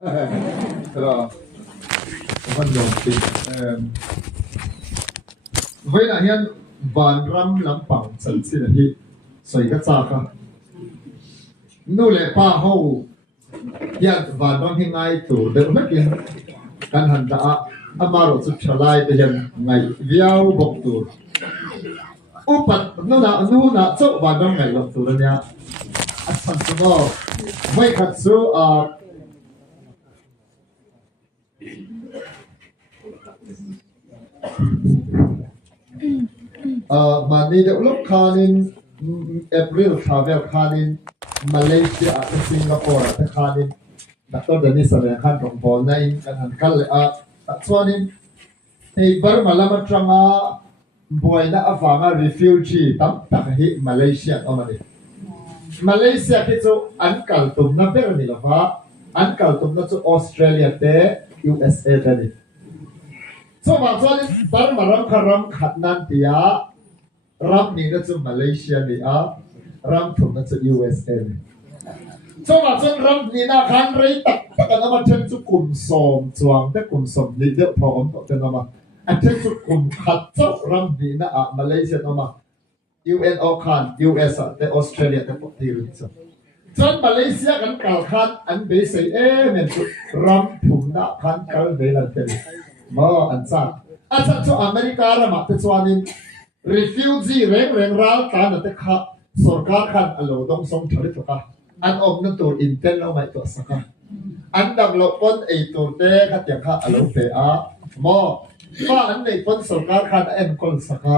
rồi văn đồng tình với là hiện vạn ram làm bằng sẵn xin là hi xoay cái cha cả nu lệ pa hậu hiện vạn ram hiện ngay tụ được mất hiện kan hàn đã amaro chút trở lại để hiện ngày viau bọc tụ upat nu na chỗ vạn ram ngày bọc tụ đó nha anh sản xuất với các số mà đi được lúc khanin April travel khanin Malaysia Singapore te khanin Dr. Dennis Sare khan rong bol nai kan han kal a chuanin ei bar malama tranga boina awanga refugee tam tak hi Malaysia omani Malaysia ke chu an kal tum na ber ni lova an kal tum na chu Australia te USA te ni so ma chuanin bar maram kharam khatnan tia ram ni na chu Malaysia ni a ram thum na chu USA ni so ma chuan ram ni na khan rei tak tak na ma chen chu kum som chuang te kum som ni de phom to te na ma a chen chu kum khat chau ram ni na a Malaysia na ma UNO khan US te Australia te pok ti ru chu chuan Malaysia kan kal khan an be sei men chu ram thum na khan kal ve la te mo an cha a cha chu America ra ma te chuanin refugee reng ral ta na te kha sarkar khan alo dong song thari to ka an om na tur intel lo mai to saka an dang lo pon ei tur te kha te kha alo pe a mo fa an nei pon sarkar khan en kol saka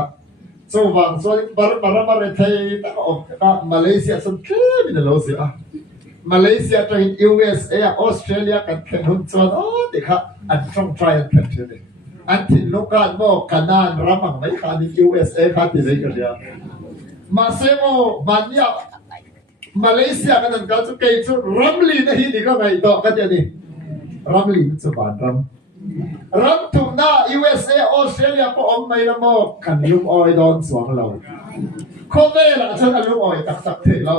so wang so bar re thei ta om ka Malaysia som ke min lo si a Malaysia to in USA Australia kan khen hun chon o te kha an trong try and catchอันที่ลูกการบอกกันนานรับมั่งไม่ขาดใน USA ขาดที่ไหนกันเนี่ยมาเซโมมันเนี่ยมาเลเซียกันนั่นก็จะเกี่ยวรัมลีนะที่นี่ก็ไม่ต่อกันเนี่ยรัมลีมันจะบานรัมทุ่มหน้า USA ออสเตรเลียพวกอมไม่ละโมกันลุงออยดอนสวงเราโคเวล่ะฉันกันลุงออยตักสักเทเรา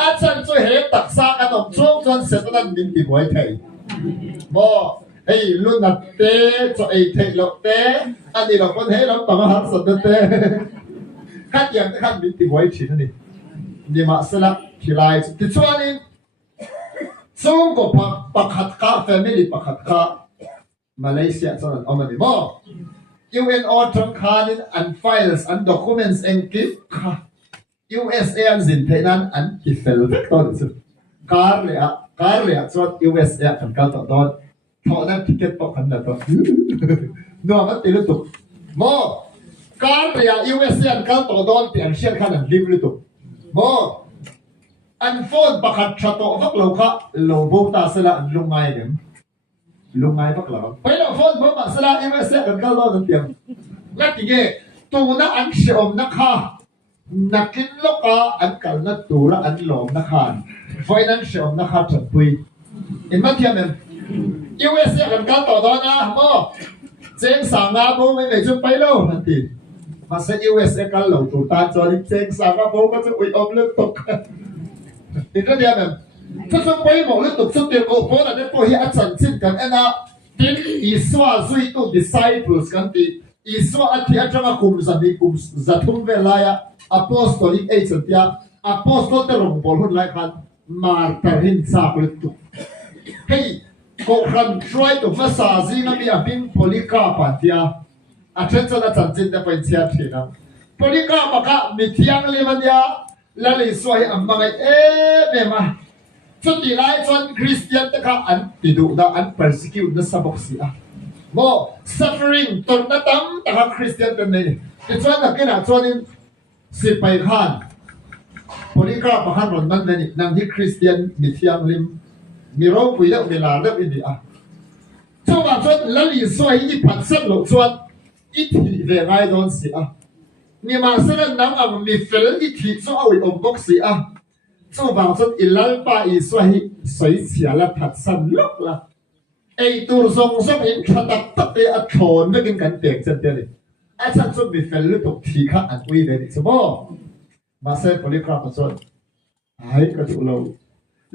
อาจารย์ช่วยเห็นตักสักกันอมช่วงจนเสร็จนั้นมินติบไว้เทโมเฮ้ยรุ่นนัดเต้จะไอ้เทคโลเต้อันนี้เราคนเฮ้ยเราต่างหากสุดเต้ขั้นยังขั้นบินติไว้ชิ้นนี่นี่มาสลับที่ไลน์ที่ช่วงนี้ส่งก็ปักขัดข้าแฟมิลี่ปักขัดข้ามาเลเซียส่วนนั้นเอามาดิบ่ UNO ทำค่านี้อันไฟล์อันด็อกิเมนต์เองกิฟต์ค่ะ USA อันสินเทนั้นอันกิฟต์เฟลต์ต้นสุดการเลยส่วน USA กันการต่อต้นพอนั้นทิเก็ตปอกขันแล้วก็นัวมันตีลุตุกโมการเรีย USA การต่อดอนเปลี่ยนเชื่อขันริมลุตุกโมอันโฟนประคัดชะโตฟักเราค่ะเราบูตาสละลุงไงเนี่ยลุงไงฟักเราไปเราโฟนบูตาสละ USA กันการต่อดอนเปลี่ยนแล้วทีนี้ตัวนั้นอันเชื่อมนักข่านักกินลูกอ่ะอันกันนักตัวละอันหลอมนักข่าไฟนั้นเชื่อมนักข่าจับปุยเห็นไหมเทียมเนี่ยUSA กันการต่อดอนนะโมเจ๊งสั่งงาโบไม่ได้จุดไปแล้วนั่นทีมาเสีย USA กันเหล่าตัวตาจอดเจ๊งสั่งงาโบก็จะอุ้ยอมเลือดตกทีนี้เดียวแบบถ้าจะไปหมดเลือดตกสุดเดียวโอ้โหนั่นเนี่ยพอเฮียอาจารย์ชิดกันเอ็นะทีอิสวาซุยตัว disciples กันทีอิสวาที่อาจารย์คุมสันติคุมจัตุมเวลา apostolic age ที่ apostol เตรงบอลหุ่นไล่คันมาแต่หินซากเลยตุเฮ้ยก็คันช่วยตัวภาษาจีนมีอภิมพลิกาปัตยาอาจารย์จะจัดจินได้เป็นเชียร์ทีนะพลิกาปะกะมีเที่ยงเลยมันยาแล้วเลยสวยอันบางเอ๊ะเบมาชุดที่ไล่ชนคริสเตียนตะกะอันติดูดาอัน persecute นั่นสะบกเสียโม suffering ตนนั่นตั้มตะกะคริสเตียนเป็นนี่ที่ชวนนักกินอ่ะชวนนี่สิไปขันพลิกาปะขันรอนนั่นเลยนี่นั่งที่คริสเตียนมีเที่ยงลิมมีร้องคุยแล้วเวลาเริ่มอินดีอ่ะชาวบ้านชวนแล้วลีสวยอีผัดเส้นหลงชวนอีทีเรื่องไอ้โดนเสียนี่มาเส้นน้ำอ่ะมีเฟลอีทีชอบเอาอีอมบกเสียชาวบ้านชวนอีลัลปาอีสวยเสียแล้วผัดสั้นลุกละไอตัวทรงอินขัดตัดเตะโฉนไม่กินกันเตียงเส้นเดียวเลยไอ้ฉันชวนมีเฟลลุกทีข้าอันอุ้ยเลยสมอมาเส้นโพลิกราฟชวนหายกระจุกเรา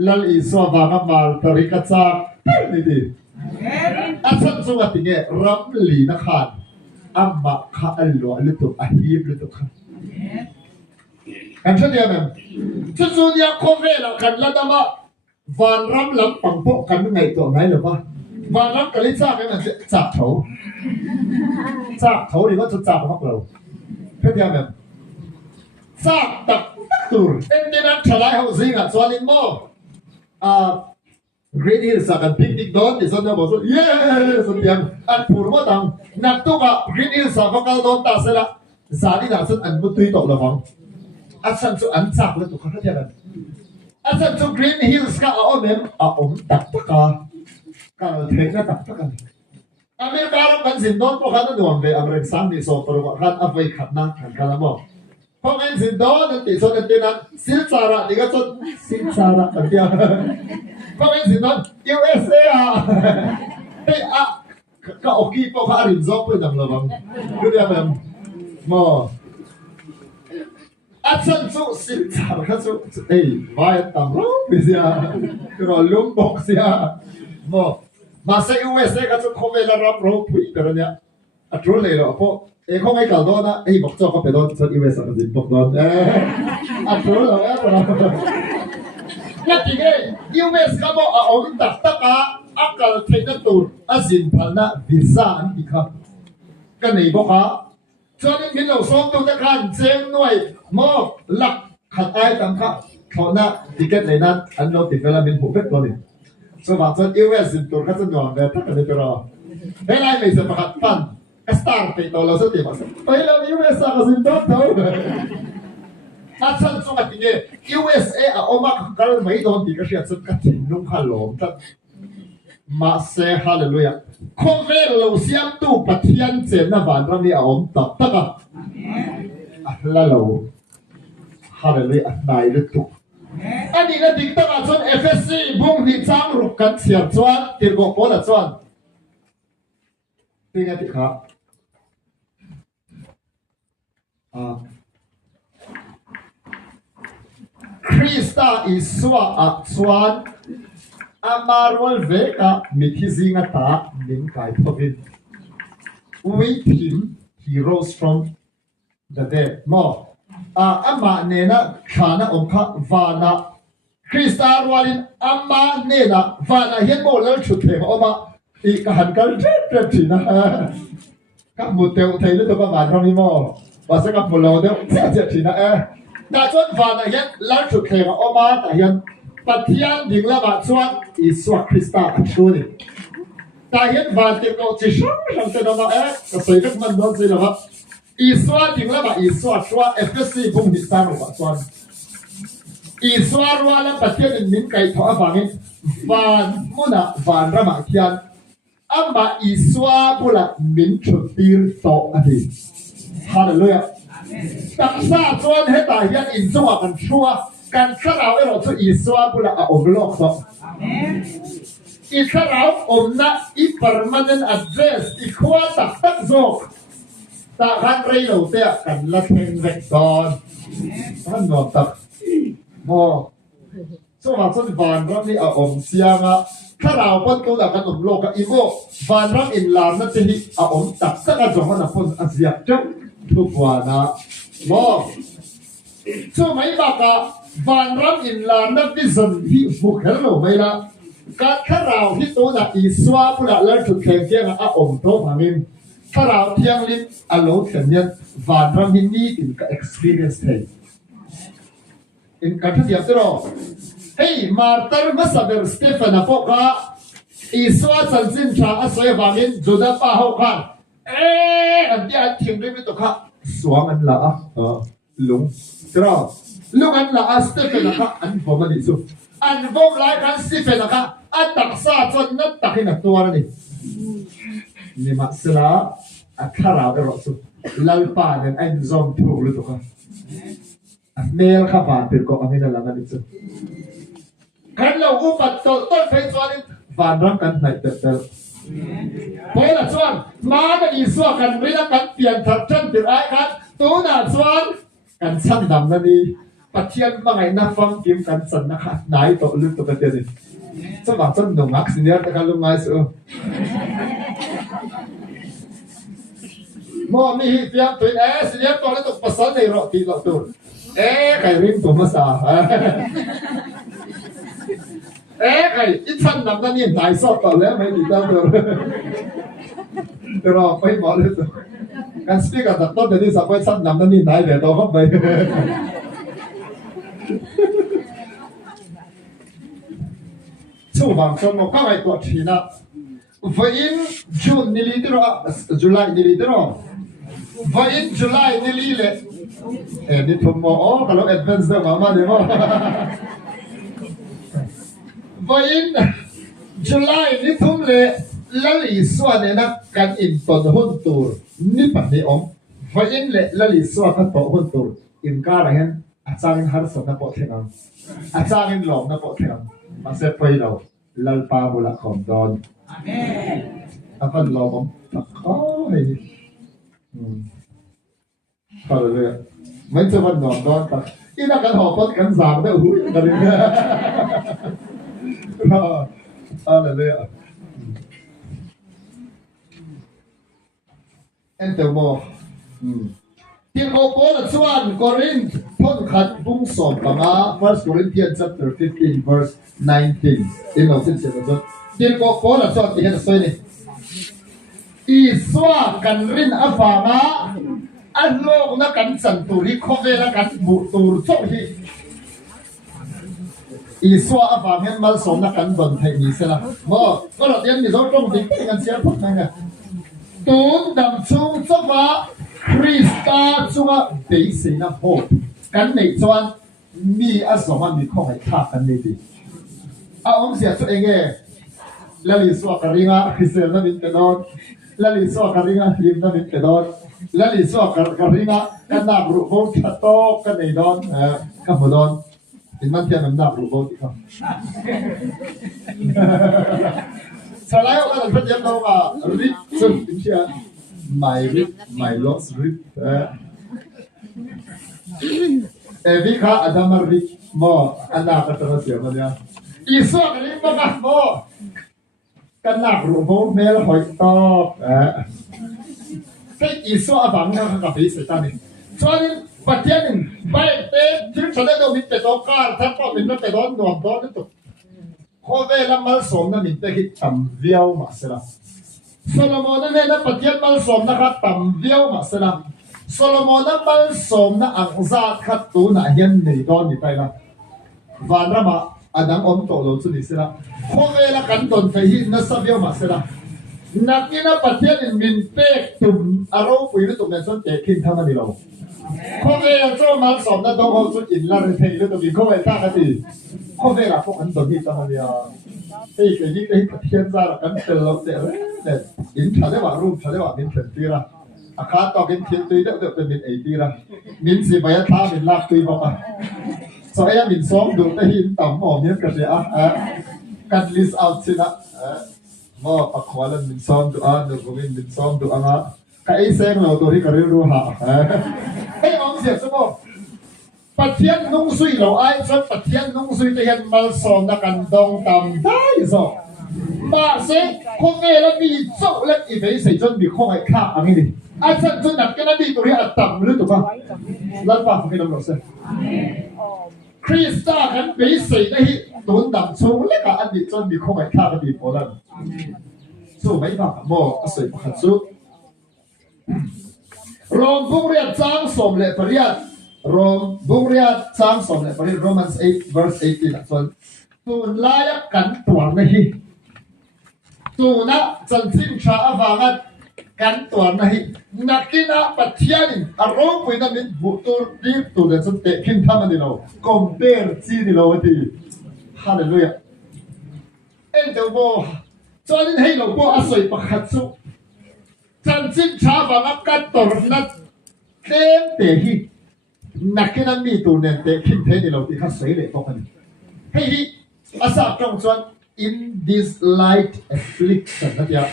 ลัลอีสวาบางมาตริกัจจา นี่ดิอันสั้นสุดที่เงี้ยรำลีนักขันอัมบะข้าอัลลอฮ์ลุตุอาฮีบลุตุขันกันเช่นเดียวกันชุดสุดยาโคเวลกันแล้วแต่ว่าวันรำลำปังโปกันไม่ไงตัวไหนหรือวะวันรำกันลิซ่าไม่มันจับเขาหรือว่าจะจับพวกเราเช่นเดียวกันจับตักตูร์เอ็นดีนั้นฉลาดเขาสิงอ่ะส่วนนี้โม่Green Hills akan piknik doon, di sana boso, yes, setiap at puro tang nato ka Green Hills sa bakal doon ta sila sali na san an butuy to lamang at san so an sak na to kakatiyan at san so Green Hills ka takta ka tek na takta ka Amerikano kansin doon po ka na doon be Amerik Sandy so pero kan avoy kat na kan kala mo pag kansin doon at iso na tinan silsara di ka so silsara katiyan Pagin sinon, USA Hey ka okay po ka rin zop po ng labang. Good yan mo. At san so silsar ka so bayat tamro siya. Pero lumbok siya. Mo. Masa USA ka so kovela rap ro pero niya. At ro lelo po. Kung ay kaldo na, bokso ko pedon sa USA ka din bokdon. At ro lang Natigay, US ka mo aong takta ka akal tayo na tur asin pal na visa ang ika. Kanay mo ka? So, yung minusong doon na kan, siyang nuay mo, lak, katay tang ka, kao na, tiket na inan, ano, development hupit mo rin. So, bakit US yung tur ka sa nuwang, kaya takanay pero, ay may sa pakatpan, ka-star pay tolo sa timas. Ay lang, US ako sintot, no? At san so katinge USA oma kakal may doon di kasi at san katinong halom tat mase hallelujah konvelo siyam tu patian chen na van ram ni aom tak taka lalo hallelujah nai le tu ani na dik taka chon FSC bung ni chang ruk kan siam chuan tir go pol a chuan tinga tikha Krista iswa swan amarwal veka mithizinga ta min kai pavin with him he rose from the dead mo ama nena khana omkha vana Krista walin ama nena vana hian mo lo chu the oma I ka han kal tre thina ka mu teu thei lu to ba ban thong ni mo wa sa ka mu lo de che thina ta chon vana hian lar chu the ma oma ta hian pathian ding la ba chuan Iswa Krista achuni ta hian van te ko chi shang te no ma ka sei dak man don sei la ba Iswa ding la ba Iswa chua FSC bung ni sa no ba chuan Iswa wala pathian min kai tho awangin van muna van rama khian amma Iswa pula min chu tir to ati hallelujah taksa chuan heta hian in chunga kan thua kan sarau ero chu Iswa pula a oblok to I sarau omna I permanent address I khwa tak zok ta kan rei lo te kan la theng vek don kan no tak mo so ma chuan van ram ni a om sianga sarau pon ko la kan om lo ka imo van ram in lam na te hi a om tak ka jong na pon a ziak chang thu kwa na mo so mai ba ka van ram in lam na vision hi bu khel lo mai la ka kharau hi to na Iswa pula lar thu kheng keng a om to hamin kharau thiang lim a lo thlen yan van ram hi ni in ka experience thei in ka thu diap ro hey martar masaber Stephen apoka Iswa chansin tha a soi wamin juda pa ho khan an dia thing ri to kha suang an la lung tro lung an la Stephen kha an bomani su an bom lai kan Stephen kha at taksa chon na takin atwar ni ni masla akhara ro su lalpa nen an zom thu lu to kha mel kha pa per ko amina la na su kan lo upat to fei chuan van ram kan nai te Poi la chuan ma na Iswa kan ri la kan pian thar chan tir ai kan tu na chuan kan chang dam na ni ปัจเจียนมาไงนักฟังกิมกันสันนะคะนายโตลึกตัวเดียวนี่สมัครจนหนุ่มอักษรเนี่ยแต่การลงมาสู้มอมีเพียงตัวสิเนี่ยตัวแล้วตัวภาษาในรอตีหลอกตัวใครริมตัวภาษาใครอีท่านนำนั่นนี่นายสอบต่อแล้วไม่ดีตั้งตัวรอไปหมดเลยตัวการสปีกกับต้นเดี๋ยวนี้สับไปท่านนำนั่นนี่นายเดี๋ยวตัวเข้าไปสู้บางช่วงก็ไปตัวทีนะวันจูนนี่ลีดรอจุลัยนี่ลีดรอวันจุลัยนี่ลีเลยนี่ทุ่มโอ้kalau advance dah mama dia mahวันจุลัยนี่ทุ่มเลยละลิส่วนเนี่ยนะการอินตอนหุ่นตัวนี่ปัจจัยอมวันเลยละลิส่วนก็ตัวหุ่นตัวอินการอะไรเงี้ยอาจารย์หาสอนนักปกตินั้นอาจารย์หลอกนักปกตินั้นมาเสพไปเราลัลปาบุลคอมดอนapa lo om tak kau ni kalau dia macam mana nonton tak ini kan hopot kan zam dah hui kan ni ada dia ente moที่เขาพูดส่วนกอรินพ้นขัดบุ้งสอนปะมา First Corinthians chapter 15 verse 19ที่เราสิ้นเสียงแล้วที่เขาพูดส่วนที่เห็นสวยนี่อีสวากันรินอฟามาอันโลกนักกันสันตุริโคเวลกันบุตูรโซฮีอีสวาอฟาเห็นมาสมนักกันบนไทยนี้เสียละบ่ก็เราเรียนมีสองตรงที่กันเสียพวกนั้นไงตูนดำชูสวาคริสตาชัวเบสินะโฮกันในจวนมีอสมันมีข้อให้ฆ่ากันในดีเอาองเสียตัวเองแล้วลิสวาการิงาคริสเตียนนั้นเป็นดอนแล้วลิสวาการิงาฮิมนั้นเป็นดอนแล้วลิสวาการิงากันนับรูปโบกโตกันในดอนกับดอนเป็นมันเทียนนับรูปโบกอีกครับสลายออกมาเป็นยังไงว่าริบซึ่งเป็นเชื่อmy rib, my lost rib. Vika adama rib mo anak terus ya mana. Isu ini bagus mo. Kanak rumah mel hoi top. Cái isu abang nak kafe setan ni. Soalnya bagian ni baik teh jadi saya tu minta tokar, tapi minta don itu. Kau lama somna minta kita viau masalah. Solomonนั่นนะประเทศมันสมนะครับต่ำเดียวมาสนะโซโลมอนนั้นมันสมนะอังซาขัดตัวน่ะเห็นในตอนนี้ไปละวันละมาอันนั้นอมโตโลสุนิสละพอเวลากันตนไปหินนั่นสับเดียวมาสนะนักนี่นะประเทศอินมินเป๊กตุ่มอารมณ์คุยด้วยตุ่มนั้นส่วนเจ๊ขึ้นทำมันดีเราพอเวลาโจมันสมนะต้องเอาสุดอินลาเรนเทย์ด้วยตุ่มเขาไปท่ากันดีพอเวลาพวกอันตนที่ทำมันดีไอ้ก็ยิ่งไอ้ประเทศซาละกันเตลเตลเนี่ยอินชาเดว่ารูปชาเดว่ามินเซนตีละอาคาต่อกินเทียนตีเด็กเป็นมินไอตีละมินสีใบท่ามินลากตีบอกอ่ะสอยมินซ้อมดูแต่หินต่ำหมอมินกระเดียกันลิสเอาสินะหมอปักขวาแล้วมินซ้อมดูดูกูมินซ้อมดูอ่ะก็ไอ้เซ็งเราตัวที่กระเรียรู้หาไอ้อมเสียสมองปัจเจียนนุ่งซุยเราไอ้ส่วนปัจเจียนนุ่งซุยจะเห็นมาสอนนักการดองตำได้สอมาเสียคงเอแล้วมีโซ่และอีเฟย์ใส่จนมีข้อไอ้ข้าอันนี้ดิอาจารย์จนหนักกันนั่นดีตัวนี้อัดต่ำหรือถูกปะรัฐบาลของเราเสียคริสต์กันไปใส่ได้ตัวดำชูและก็อันนี้จนมีข้อไอ้ข้ากันดีพอแล้วสู้ไม่บ้าโม่ใส่ขัดสู้รองผู้เรียนจ้างสมเลยปริยัติRom Bungriat sang som le pari Romans 8 verse 18 so tu layak kan tuan nahi tu na chansin cha awangat kan tuan nahi nakina pathianin arong puina min butur ti tu le chun te kin thamani lo compare chi ni lo ti hallelujah en de bo chonin hei lo bo asoi pakhat su chansin cha awangat kan tor na kem te hiนักแค่นั้นมีตัวเนี่ยแต่ขึ้นเทนี่เราที่เขาเสียเลยพวกนี้ให้ที่อาสาตรงส่วน in this light affliction นะจ๊ะ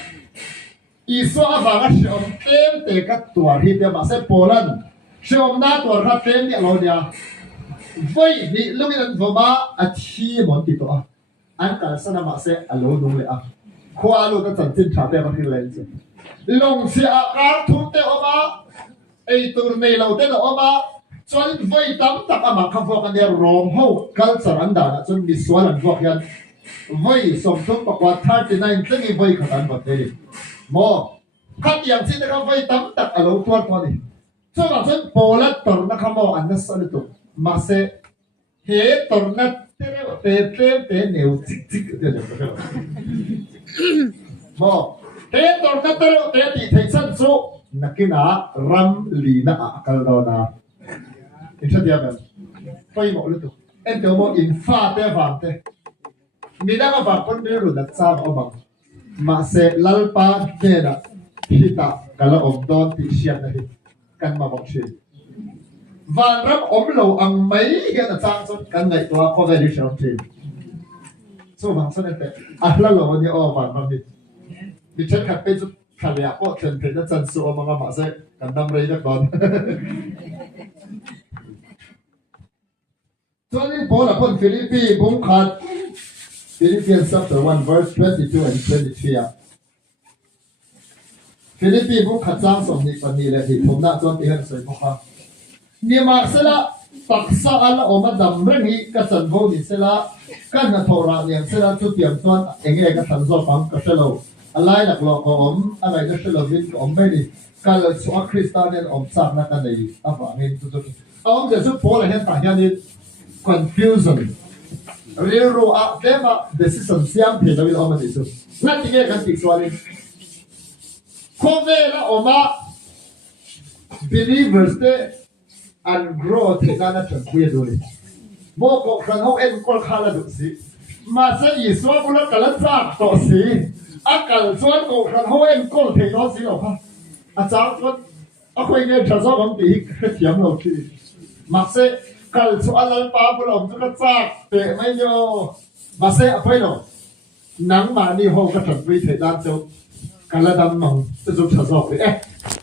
อีสวาฟังก็ชมเต็มแต่ก็ตัวที่เดียวมาเซโปลันชมหน้าตัวเขาเต็มเนี่ยเราเนี่ย voi ni lungin voma athi mon ti to an kal sana ma se alo nung le a khwa lo ta chan chin tha te ka thil le che long si a kar thu te oma ei tur nei lo te lo oma chon voi tam tak ama kha vo kan der rom ho culture an da na chon mi swal an vo hian voi som thum pakwa 39 tlengi voi khatan ba te mo khat yang sin ka voi tam tak alo tuar to ni so ma chon polat tor na khamo an na sa tu ma se he tor na te neu tik tik te mo he tor na te ti thai san su nakina ram li na akal do na in sa dia ben pai mo lu tu en te mo in fa te vam te mi da ma ba kon be ru da sa o bang ma se lalpa te da hita kala om don ti sian na hi kan ma bok shi van ram om lo ang mai ga na chang so kan ngai to ko ve ri shau ti so bang sa te a la lo ni o van ram ni mi chen khat pe chu khalia ko chen pe na chan su o ma ma se kan dam rei da kon so ni Paul upon Philippi bung khat Philippians chapter 1 verse 22 and 23 Philippi bung khat chang som ni pan ni le hi thum na chon ti han soi mo kha ni ma sela paksa ala o ma dam reng hi ka chan bo ni sela kan na thora niang sela chu tiam chuan enge ka than zo pam ka selo alai lak lo ko om alai na selo vin ko om be ni kal chu a Christian om chak na ka nei ava ngin chu chu om je chu Paul hen ta hian ni confusion real a tema decision siam phe da wil om ni chu na ti ge kan ti swali ko ve la oma believers te and grow te na na chan kwe do ni mo ko khan ho en kol khala du si ma sa yi so bu la kala cha to si akal chuan ko khan ho en kol the do si lo kha a cha ko a khoi ne tha zo bang ti thiam lo chi ma se kal chu alal pa bu lom chu ka cha te mai yo ma se a phoi lo nang ma ni ho ka chan kwe the dan chu kala dam mang chu chu tha zo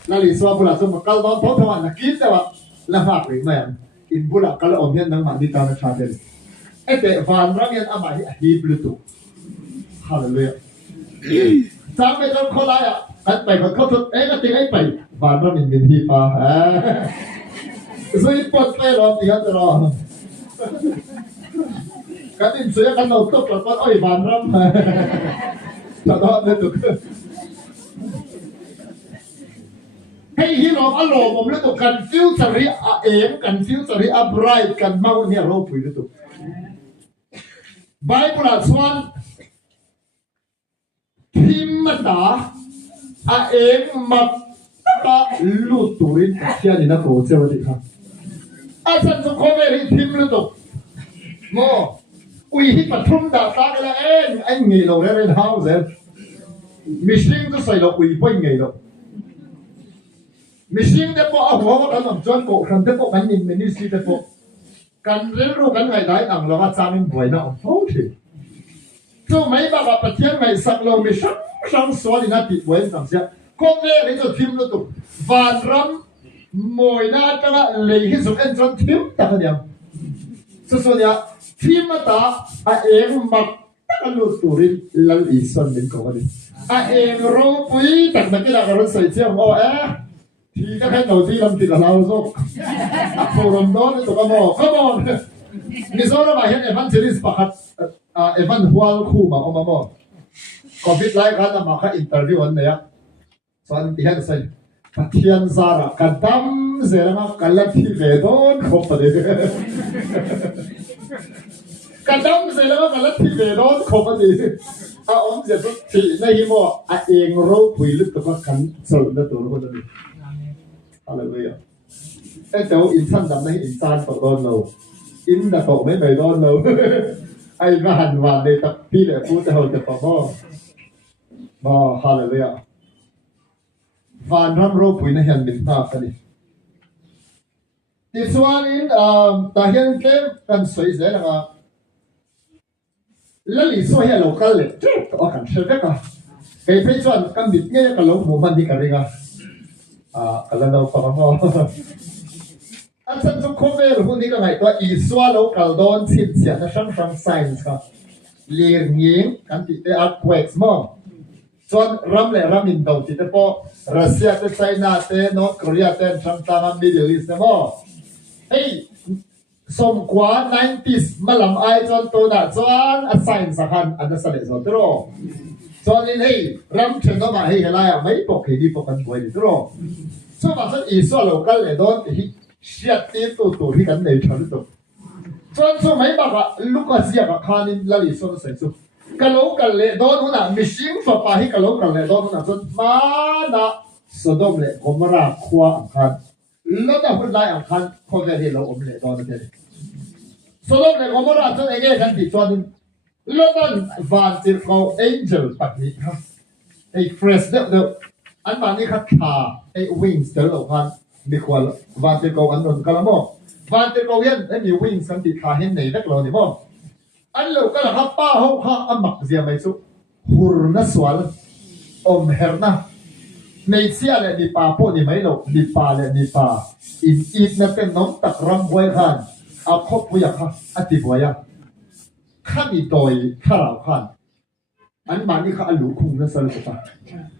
na li so bu la chu ma kal don tho tho na ki te wa la hak ri mai in bu la kala om hian nang ma ni ta na cha de te van ram hian ama hi blu tu hallelujah cha me don kho la ya kan pai ko thu ka ti ai pai van ram in hi pa so it pot pe lo ti ha ro kan in so ya kan no to ko oi van ram cha do ne tuให้ฮิโรอโลผมแล้วตัวกันฟิวส์รีอาเอ็มกันฟิวส์รีอาไบรท์กันมาวันนี้เราพูดแล้วตัวไบเบิลสวรรค์ทิมมาตาอาเอ็มมาตาลูตุรินเชียนี่นะโปรเจวันนี้ครับอาจารย์สุขเวรีทิมแล้วตัวโมอุยฮิปทุมดาตากันแล้วไอ้เงี้ยเราเรียนเฮาส์มิชลิงก็ใส่เราอุยไปเงี้ยเรามิชิงเดปอเอาหัวกันหนุนจวนโกกันเดปอกันยินมินิสีเดปอกันเรียนรู้กันไงได้อังเราก็จามินบ่อยนะโอ้ทีจู่ไม่บ้ากับประเทศไม่สักเราไม่ช่างสวนนี่นะติดไว้สังเสียก็เวรีจะทิมแล้วตุวานรำมวยน่าจะเลยที่สุดเอ็นจนทิมตาเดียวสุดๆเนี่ยทิมมาตาเองมักตะลุตุรินลัลอีส่วนเป็นของมันเองรู้ปุ้ยแต่เมื่อกี้เราก็รู้สึกเชี่ยวโอ้ทีก็แค่เราที่ลำติดเราส่งโฟรุมโดนตัวก็บอกก็บอกนี่ส่วนเราเห็นเอวันซีรีส์ปะครับเอวันหัวคู่มาเอามาบอกก็พิจารณาการมาค่ะอินเตอร์วิวอันเนี้ยส่วนที่เห็นสิพัทยันซาระกันตั้มเสร็จแล้วกันลัทธิเวดอนครบประเดี๋ยวกันตั้มเสร็จแล้วกันลัทธิเวดอนครบประเดี๋ยวองค์เจ้าที่ในหิมะเองรู้คุยลึกตัวกันส่วนตัวคนนั้นอะไรเลยอ่ะไอ้เจ้าอินสันดำในอินสันตกโดนเราอินแต่ตกไม่ไปโดนเราไอ้ก็หันวานในตักพี่แหละพูดแต่เราจะตอบบ่อะไรเลยอ่ะวานรำรู้ปุ๋ยในเห็นบินตากันดิที่ส่วนนี้แต่เห็นเกมกันสวยเสียนะครับแล้วลิซ่าเห็นเรากันเลยจุ๊บเอากันเชื่อกันไอ้เพื่อนกันบิดเงี้ยกันลงหมู่บ้านดีกันเลยกันกันเราฟังมั้ง อันฉันจะคบเวลหุ่นนี้ก็ไงตัวอีสวาโลกัลดอนชิดเสียนะช่างไซน์ครับเลี้ยงยิงกันติดอักเวกส์มองส่วนรำเล่รำอินโดที่แต่พอรัสเซียเตไชน่าเตนอร์ทเกาหลีเตนช่างตามมิดเดิลอีสต์มองเฮ้ยสมกว่า 90s มาลำไอจนตัวน่ะส่วนอัศไซน์สักคันอันนั้นสำเร็จสุดท้ายส่วนนี้เฮ้ยรำเชิญตัวมาเฮ้ยอะไรอ่ะไม่ปกเฮ้ยดีปกกันป่วยดีท้ายส่วนว่าส่วนอีสวาโลกัลเลยโดนที่เสียตีตัวที่กันในชั้นตัวส่วนส่วนไม่บอกว่าลูกเสียกับคานินลลิส่วนเสียสุดกันลูกกันเลยโดนน่ะมิชิงฝ่าให้กันลูกกันเลยโดนน่ะส่วนมาน่ะสะดมเลยกมราขวาอังคารแล้วแต่คนได้อังคารคนได้ที่เราอมเลยโดนเลยสะดมเลยกมราส่วนเองกันติดส่วนแล้วนั่นวันที่เขาเอ็นเจลปักนี้ครับไอ้เฟรชเดี๋ยวอันวันนี้ครับขาไอ้วิงส์เดี๋ยวเราพันมีคนวันที่เขาอันนั้นก็ละมั้งวันที่เขาเห็นไอ้มีวิงส์กันติดขาเห็นไหนนักเราเนี่ยมั้งอันเราก็ละครับป้าเขาข้าอันมักเสียไม่สุหุ่นน่ะสวยอมเฮร์นะในเสียเลยมีป่าพวกนี้ไม่หรอกมีป่าเลยมีป่าอีกนั่นเป็นน้องตักรำไว้ขันเอาคบไว้ค่ะอธิบายข้ามีตัวข้าเราขันอันมันนี่ข้าหลุดคุ้งนั่นสรุปป่ะ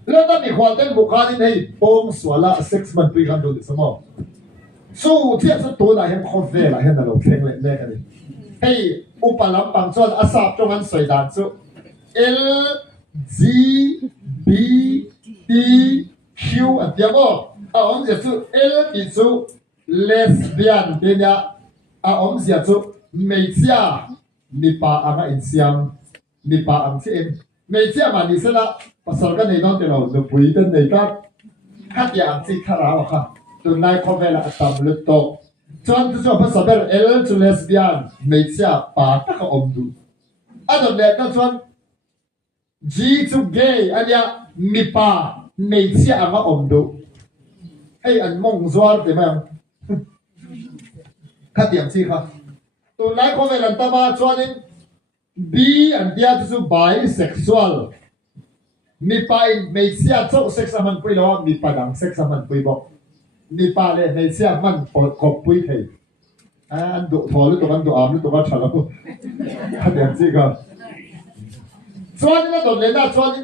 แล้วถ้ามีความเต้นบุคคลที่ในโป่งสวละเซ็กซ์มันไปกันดูดิสมองสู้เทียบสักตัวไหนเห็นคอนเฟ่ละเห็นอะไรเพลงเล่นกันดิไอ้อุปลัมปังส่วนอาสาบจงอันสวยดันสู้ L G B T Q อันเดียวก็อมเสียสู้ L ติดสู้ lesbian เดียอมเสียสู้ไม่เสียมีป่าอ่างอินเซียมมีป่าอ่างเสียมไม่เสียมันนี่สิละภาษากันในน้องเดี๋ยวเราดูปุ๋ยกันในก็ขัดอย่างที่ข้าเราค่ะตัวนายคอมเวลาตามลุตโตจนที่จะภาษาเป็นเอลจูเลสเบียนไม่เสียป่าตะกอมดูอันนั้นแหละก็ชวน G to gay อันนี้มีป่าไม่เสียอ่างอมดูไอ้อันมงสวรรค์ใช่ไหมขัดอย่างที่ค่ะตัวนายคอมเวลาตามมาชวน B อันเดียวที่สุด bisexual มีป่าไม่เสียโซ่เซ็กซ์มันคุยแล้วมีป่าดังเซ็กซ์มันคุยบอกมีป่าเลยไม่เสียมันปดขบคุยเถอะอันดูพอหรือตัวกันดูอามหรือตัวกันฉลาดขัดอย่างที่ค่ะส่วนนี้ตัวเล่นได้ส่วนนี้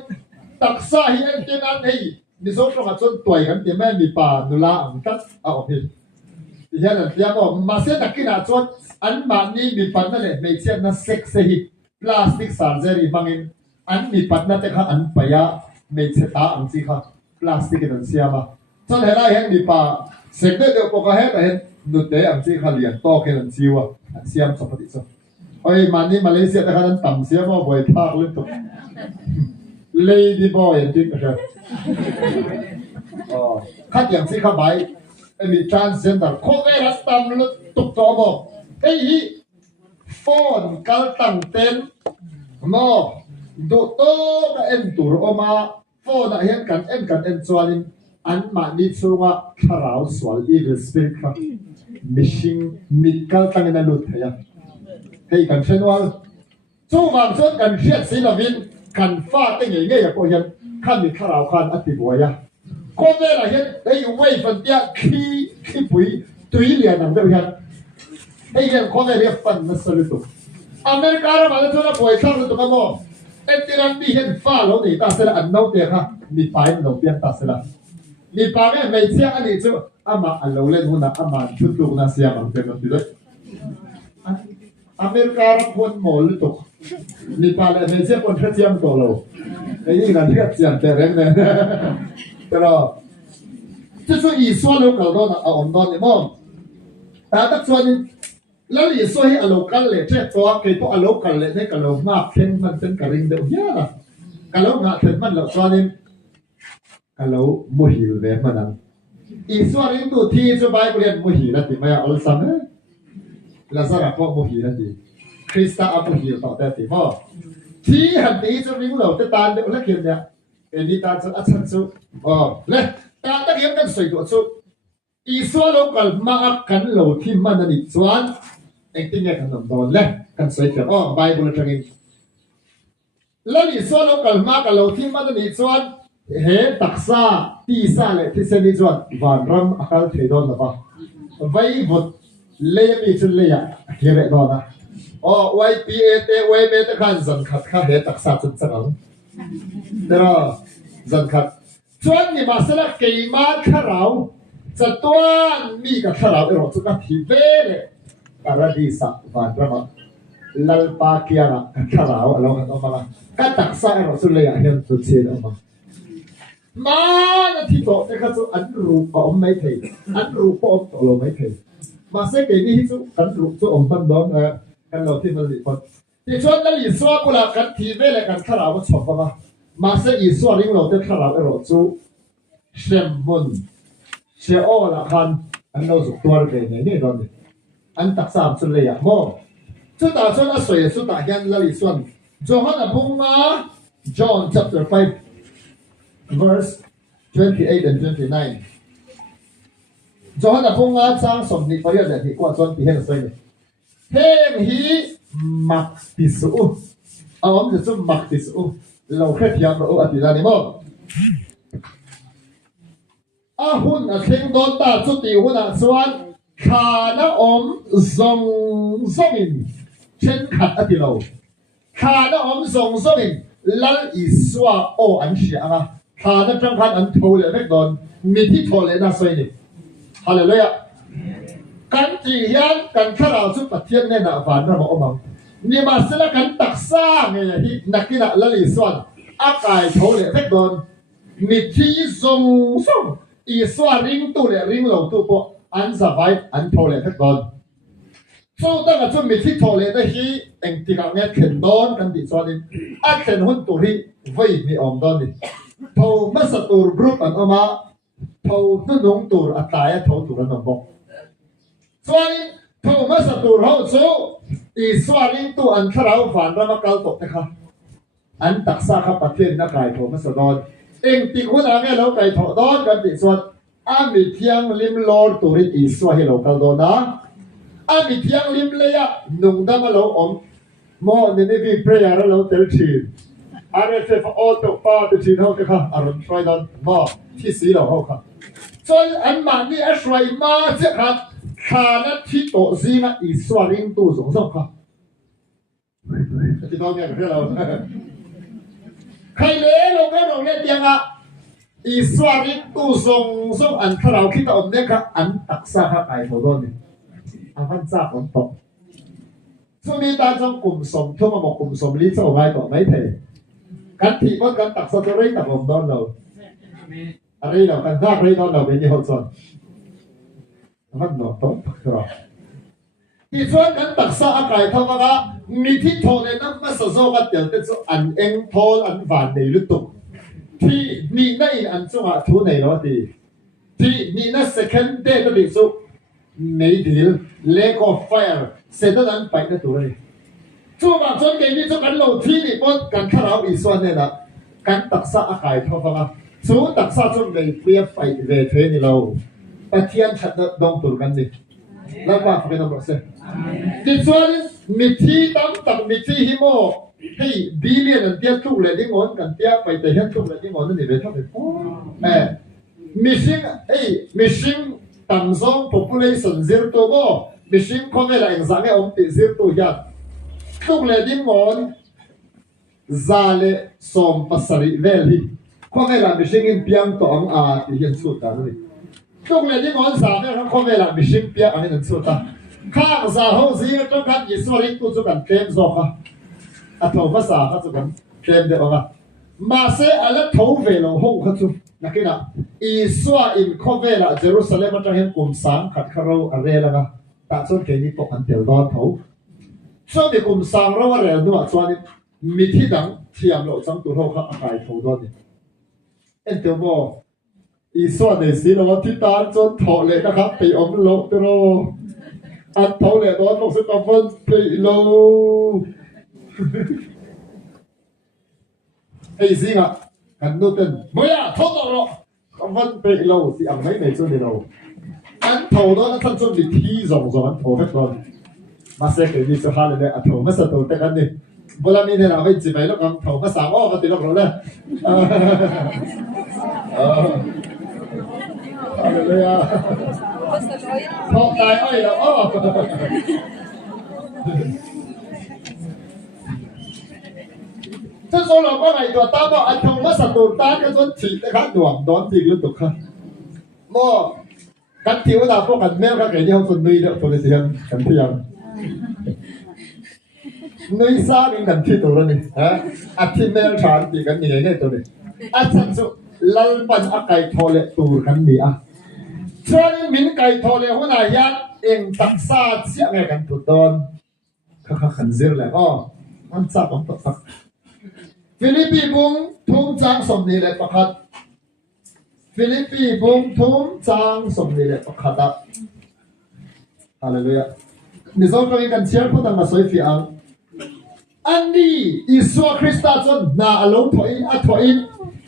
ตักซ่าเห็นที่นั่นเฮ้ยมีโซ่ตรงกับส่วนตัวกันที่แม่มีป่านุลาอังกัดเอาพี่ที่เห็นนั่นที่บอกมาเสียตะกี้น่ะส่วนอันมันนี่มีปัญหาเลยไม่เสียนั่นเซ็กซ์เฮ้ยพลาสติกสารเจอรี่บางอินอันมีปัญหาแต่ข้าอันไปยาไม่เสียตาอังสิค่ะพลาสติกนั่นเสียมาส่วนเห็นได้เห็นมีป่าเสกได้เดี๋ยวพวกเขาเห็นแต่เห็นนุดเดอังสิค่ะเลี้ยงโตแค่นั้นสิวะเสียมสัพพิษโอ้ยมันนี่มาเลเซียแต่ข้านั้นต่ำเสียมาบ่อยทากเลยตุ๊ก Lady Boy จริงนะครับขัดอย่างสิค่ะใบมี transgender โคเวรัสตามลุตุกตัวบอกเฮ้ยโฟนกัลตังเต็นมอดูโตกับเอ็นตูร์ออกมาโฟนเห็นกันเอ็นส่วนอันมาดิชัวคาราวสวลอีเวสเปกครับมิชิงมิกัลตังนั่นลุทเฮียเฮ้ยกันเช่นว่าจู่บางส่วนกันเชียดศิลวินกันฟาดตั้งอย่างเงี้ยพวกยันข้ามีคาราวขันอธิบายคนเวลาเห็นไอ้เว้ยฟันเดียขี้ปุ๋ยตุยเลียนนั่นเดียวยันไอ้ยังคนเวลาฟันนั่นสรุปตัวอเมริกาเรามาแล้วทุกคนป่วยทั้งตัวกันหมดเอ็นที่นั่นมีเห็นฟ้าแล้วนี่ตาเสละอันนู้นเดียวค่ะมีปลายอันนู้นเปลี่ยนตาเสละมีปลายไม่เสียอันนี้จู่อามาอันนู้นเล่นหุ่นนะอามาชุดลูกน่าเสียมันเป็นแบบนี้เลยอเมริกาเราคนหมดเลยตัวมีปลายไม่เสียคนเทียมตัวเราไอ้นี่กันที่เสียงแต่เร่งเนี่ยแต่เราจะช่วยอีส่วนลูกเราโดนเอาอมโดนเนี่ยมั้งแต่ถ้าส่วนแล้วอีส่วนให้อารมณ์กันเลยเช่นตัวเกี่ยวกับอารมณ์กันเลยให้กับเรามากเช่นมันเป็นกระดิ่งเดียวเยอะนะกับเราหน้าเช่นมันเราส่วนนี้กับเราโมหิวแบบนั้นอีส่วนนี้ตัวที่สบายเรียนโมหิวนั่นดีไหมอัลซัมเนลาซาร์พวกโมหิวนั่นดีคริสต์อัปโมหิวต่อแต่ตีพ่อที่หันตีจะวิ่งเราจะตานเด็กเล็กเนี่ยเอ็นดีตานจะอัศจรรย์เลยตาตะเกียบกันสวยตัวสุดอีส่วนเราก็มากันเราที่มันนั่นอีกส่วนเอ็งที่เนี่ยกันโดนเลยกันสวยเจ้าไบเบิลจะกินแล้วอีส่วนเราก็มากันเราที่มันนั่นอีกส่วนเฮตักซาตีซาเลยที่เซนิส่วนวันรำอักลเทดอนนะปะ vay vụt lê bị chân lê à kia vậy đó na quay PAT quay mẹ ta khan dần khát khát hết đặc sắc chân chân ông đó dần khát chuẩn ni mà sẽ là kỳ mà khát rauจะตัวมีกับข้าวเราจะกับที่เวลอะไรดีสักวันประมาณลัลปาเกียร์กับข้าวเรากันออกมาละก็ตักใส่เราสุดเลยเห็นสุดเสียออกมาที่โตแต่ก็จะอันรูปอมไม่ถึงอันรูปอมตัวเราไม่ถึงมาเสกนี่ที่สุอันรูปจะอมพันดอนกันเราที่มันหลีพอที่ชวนนั่นหลีสวากุลากันที่เวลกันข้าวมันชอบมาเสกอีสวาลิงเราจะข้าวเราจะเชื่อมมุนเชื่อละคันอันเราสุดตัวเลยนี่ตอนนี้อันตักสามสุดเลยอ่ะโม่สุดตาส่วนอ่ะสวยสุดตายันละลิส่วนจอห์นบุ้งมา John chapter 5 verse 28 and 29จอห์นบุ้งมาสร้างสมนิพยาเนี่ยที่กว่าส่วนที่เห็นสวยเนี่ยเฮมฮีมักติสูเอาผมจะสุ่มมักติสูเราแค่เทียมเราอธิษฐานนี่โม่หุ่นเข่งโดนตาจุดตีหุ่นส่วนขาหน้าอมทรงอินเช่นขัดอธิโลขาหน้าอมทรงอินลัลอิสวาโออันเสียงขาหน้าจังขัดอันโทเลยไม่โดนมีที่โทเลยน่าสวยนี่ฮาเลลูยากันจียันกันข้าราชุดปะเทียนเนี่ยนะฝันเราบอกว่านี่มาสละกันตักซ่าไงที่นักกินลัลอิสวาอากาศโทเลยไม่โดนมีที่ทรงอีสวาริงตู้เลยริงเหล่าตู้ปะอันสบายอันโทเลยทั้งก่อนสู้ตั้งแต่ช่วงมีที่โทเลยได้ที่เองที่เขาเนี่ยเข็นโดนกันติดสวาริงอันเข็นหุ่นตัวที่ไม่มีอมโดนนี่โทมาสตูร์กรุ๊ปอันออกมาโทตุ้นงตูร์อัตตายโทตูร์นันบอกสวาริงโทมาสตูร์เขาสู้อีสวาริงตู้อันข้าเราฝันเรามาเกาตกนะครับอันตักซาขับปะเทียนนักไก่โทมาสดอนเองติคุณอะไรเราไก่ถอดอนกันติส่วนอามิเทียงลิมโลตัวริอีสวาให้เรากันโดนนะอามิเทียงลิมเลยะนุ่งดำมาเราอมโมนี่นี่วีเพรียร์เราเตลชีอะไรเฟฟออโต้ป้าเตลชีเขาจะค่ะอารมณ์ช่วยดอนโมที่สีเราเขาค่ะส่วนอันมันนี่ช่วยมาเจ้าค่ะขาณที่โตซีนะอีสวาริงตัวสงค่ะที่ต้องเนี่ยเพื่อเราใครเลี้ยเราก็เราเลี้ยยังอ่ะอีสวาริตู้ทรงอันข้าเราคิดว่าอมเนี่ยค่ะอันตักซาข้าไปหมดเลยอันพันซาคนตกช่วงนี้ตาจงกลุ่มสมทั่วมาบอกกลุ่มสมลิซ่าไว้ต่อไม่เทกันที่ว่ากันตักซาจะได้ตักผมโดนเราอะไรเรากันซาได้โดนเราเป็นยังไงส่วนมันหนอต้องตักเราที่ช่วยกันตักซาอากาศเท่ากับมีที่โทเลยนะมาสโซกันเดี๋ยวจะอันเองโทอันหวานในฤดูที่นี่ในอันจังหวะทุนในรถดีที่นี่นะ second day ก็ดีสุดไม่ดีเล็กออฟไฟร์เสร็จแล้วนั้นไปนั่นตัวเลยช่วงบางช่วงเกมนี้ช่วงกันลงที่นี่บนกันข้าวอีส่วนเนี่ยนะกันตักซาอากาศเท่ากับช่วงตักซาช่วงในเพียบไฟเวทนี่เราปะเทียนชัดดองตัวกันดิแล้วว่าเป็นอะไรสิที่ส่วนมีที่ตั้งตักมีที่ฮิโมให้บิลเลียนเดียทุกเลยที่งอนกันเดียไปแต่เห็นทุกเลยที่งอนนั่นนี่เป็นเท่าไหร่มิชิงมิชิงตั้งสอง population zero ตัวบ่มิชิงคนเวลาเองสั่งให้อมติ zero ตัวยัดทุกเลยที่งอนซาเลสอมปัสสริเวลีคนเวลามิชิงอินเปียงตัวอังอาที่เห็นสุดตาเลยทุกเลยที่งอนสั่งให้คนเวลามิชิงเปียงอันนี้นั่นสุดตาข้างซาเขาสิก็ต้องการยิสวริงตัวจุกันเต็มโซ่ค่ะอัตโนภาษาเขาจะกันเต็มเดียวกันมาเสออะไรทูเวลห้องเขาจุนักกินอ่ะอิสวาอินคอเวลเยรูซาเล็มมันจะเห็นกลุ่มสังขัดคาราวอะไรล่ะกันแต่ส่วนเกนี้ปกอันเดียวดอนเขาส่วนในกลุ่มสังเราอะไรนู่นส่วนนี้มีที่ดังเทียมโลจังตัวเขาขับอากาศเขาดอนนี่เอ็นเดียวบอกอิสวาในสีเราที่ตาจนถอดเลยนะครับไปอมโลตัวอันเท่าเลยตอนบอกสุดท้ายฟันไปโลไอ้สิงะกันนู่นเป็นเมื่อทอดเราฟันไปโลสิอันไม่ในส่วนนี้เราอันเท่านั้นท่านส่วนที่ที่สองอันเท่าให้ก่อนมาเสกนี่สุดท้ายเลยอันเท่ามาสตูแต่กันนี่เวลามีเนี่ยเราไม่จีบไปแล้วกันเท่ามาสามอ้อมาติดเราเลยอะไรเลยอ่ะ ทอกตายอ้อยแล้วอ้อถ้าโซโล่ก็ไงตัวตาบอกอันทงว่าสตูตาก็จนฉีดนะครับดวงดอนจริงหรือตุกครับโม่กันที่ว่าพวกกันแม่ก็เกี่ยวกับนุ้ยเด็กตัวเสียงกันที่ยังนุ้ยซ่าเป็นกันที่ตัวนี้ฮะอัฐิแม่ชานตีกันยังไงตัวนี้อัฐิสุลัลปันอากาศทอเลตูกันดีอ่ะส่วนมินไก่ทอเลหัวหน้ายัดเองตักซาเสียไงกันตุดตอนข้าขันเสียเลยอ๋อมันซับมันตักซักฟิลิปปีบุ้งทุ่มจางสมนีเลยประคัดฟิลิปปีบุ้งทุ่มจางสมนีเลยประคัดอ่ะฮาเลลูยามิซอกก็มีกันเชียร์พูดตั้งมาสวยฟีอังอันนี้อิสวาคริสต์จนน่าอารมณ์ถอยอัดถอย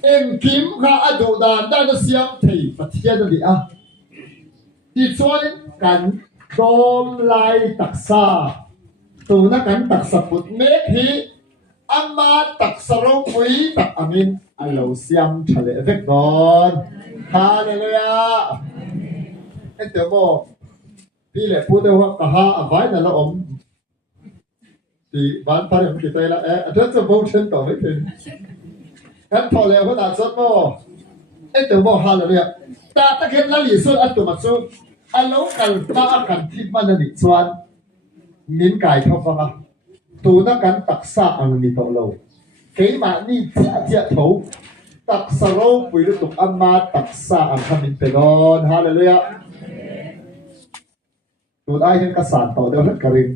เอ็งกิมข้าอดูดานได้นะเสียงที่ประเทศนี้อ่ะที่ช่วยกันโดมไล่ตักซาตัวนักกันตักสปุตเมฆอามาตักสโรปุยตักอามินอัลลอฮ์เสียมทะเลเวกดอนฮาเลลูยาเอ็นเตอร์โมพี่เล็กพูดว่าก็ฮาอภัยนั่นละอมที่บ้านพันธุ์กี่ตัวละเดี๋ยวจะบอกฉันต่อไม่ถึงกันพอแล้วเขาตัดสดโมเอ็นเตอร์โมฮาเลลูยาตาตะเข็นละหลีสุดอัตตุมัสุอัลลอฮ์กันตากันที่มันนี่ส่วนมินไก่ทอฟังตัวนักการตักษาอันนี้ตัวเราเกี่ยมานี่เจ้าเขาตักษาเราไปรู้ตุกอามาตักษาอันทำมินเป็นก้อนฮาเลลูยาตัวได้เห็นกษัตริย์ต่อเดียวนักกริง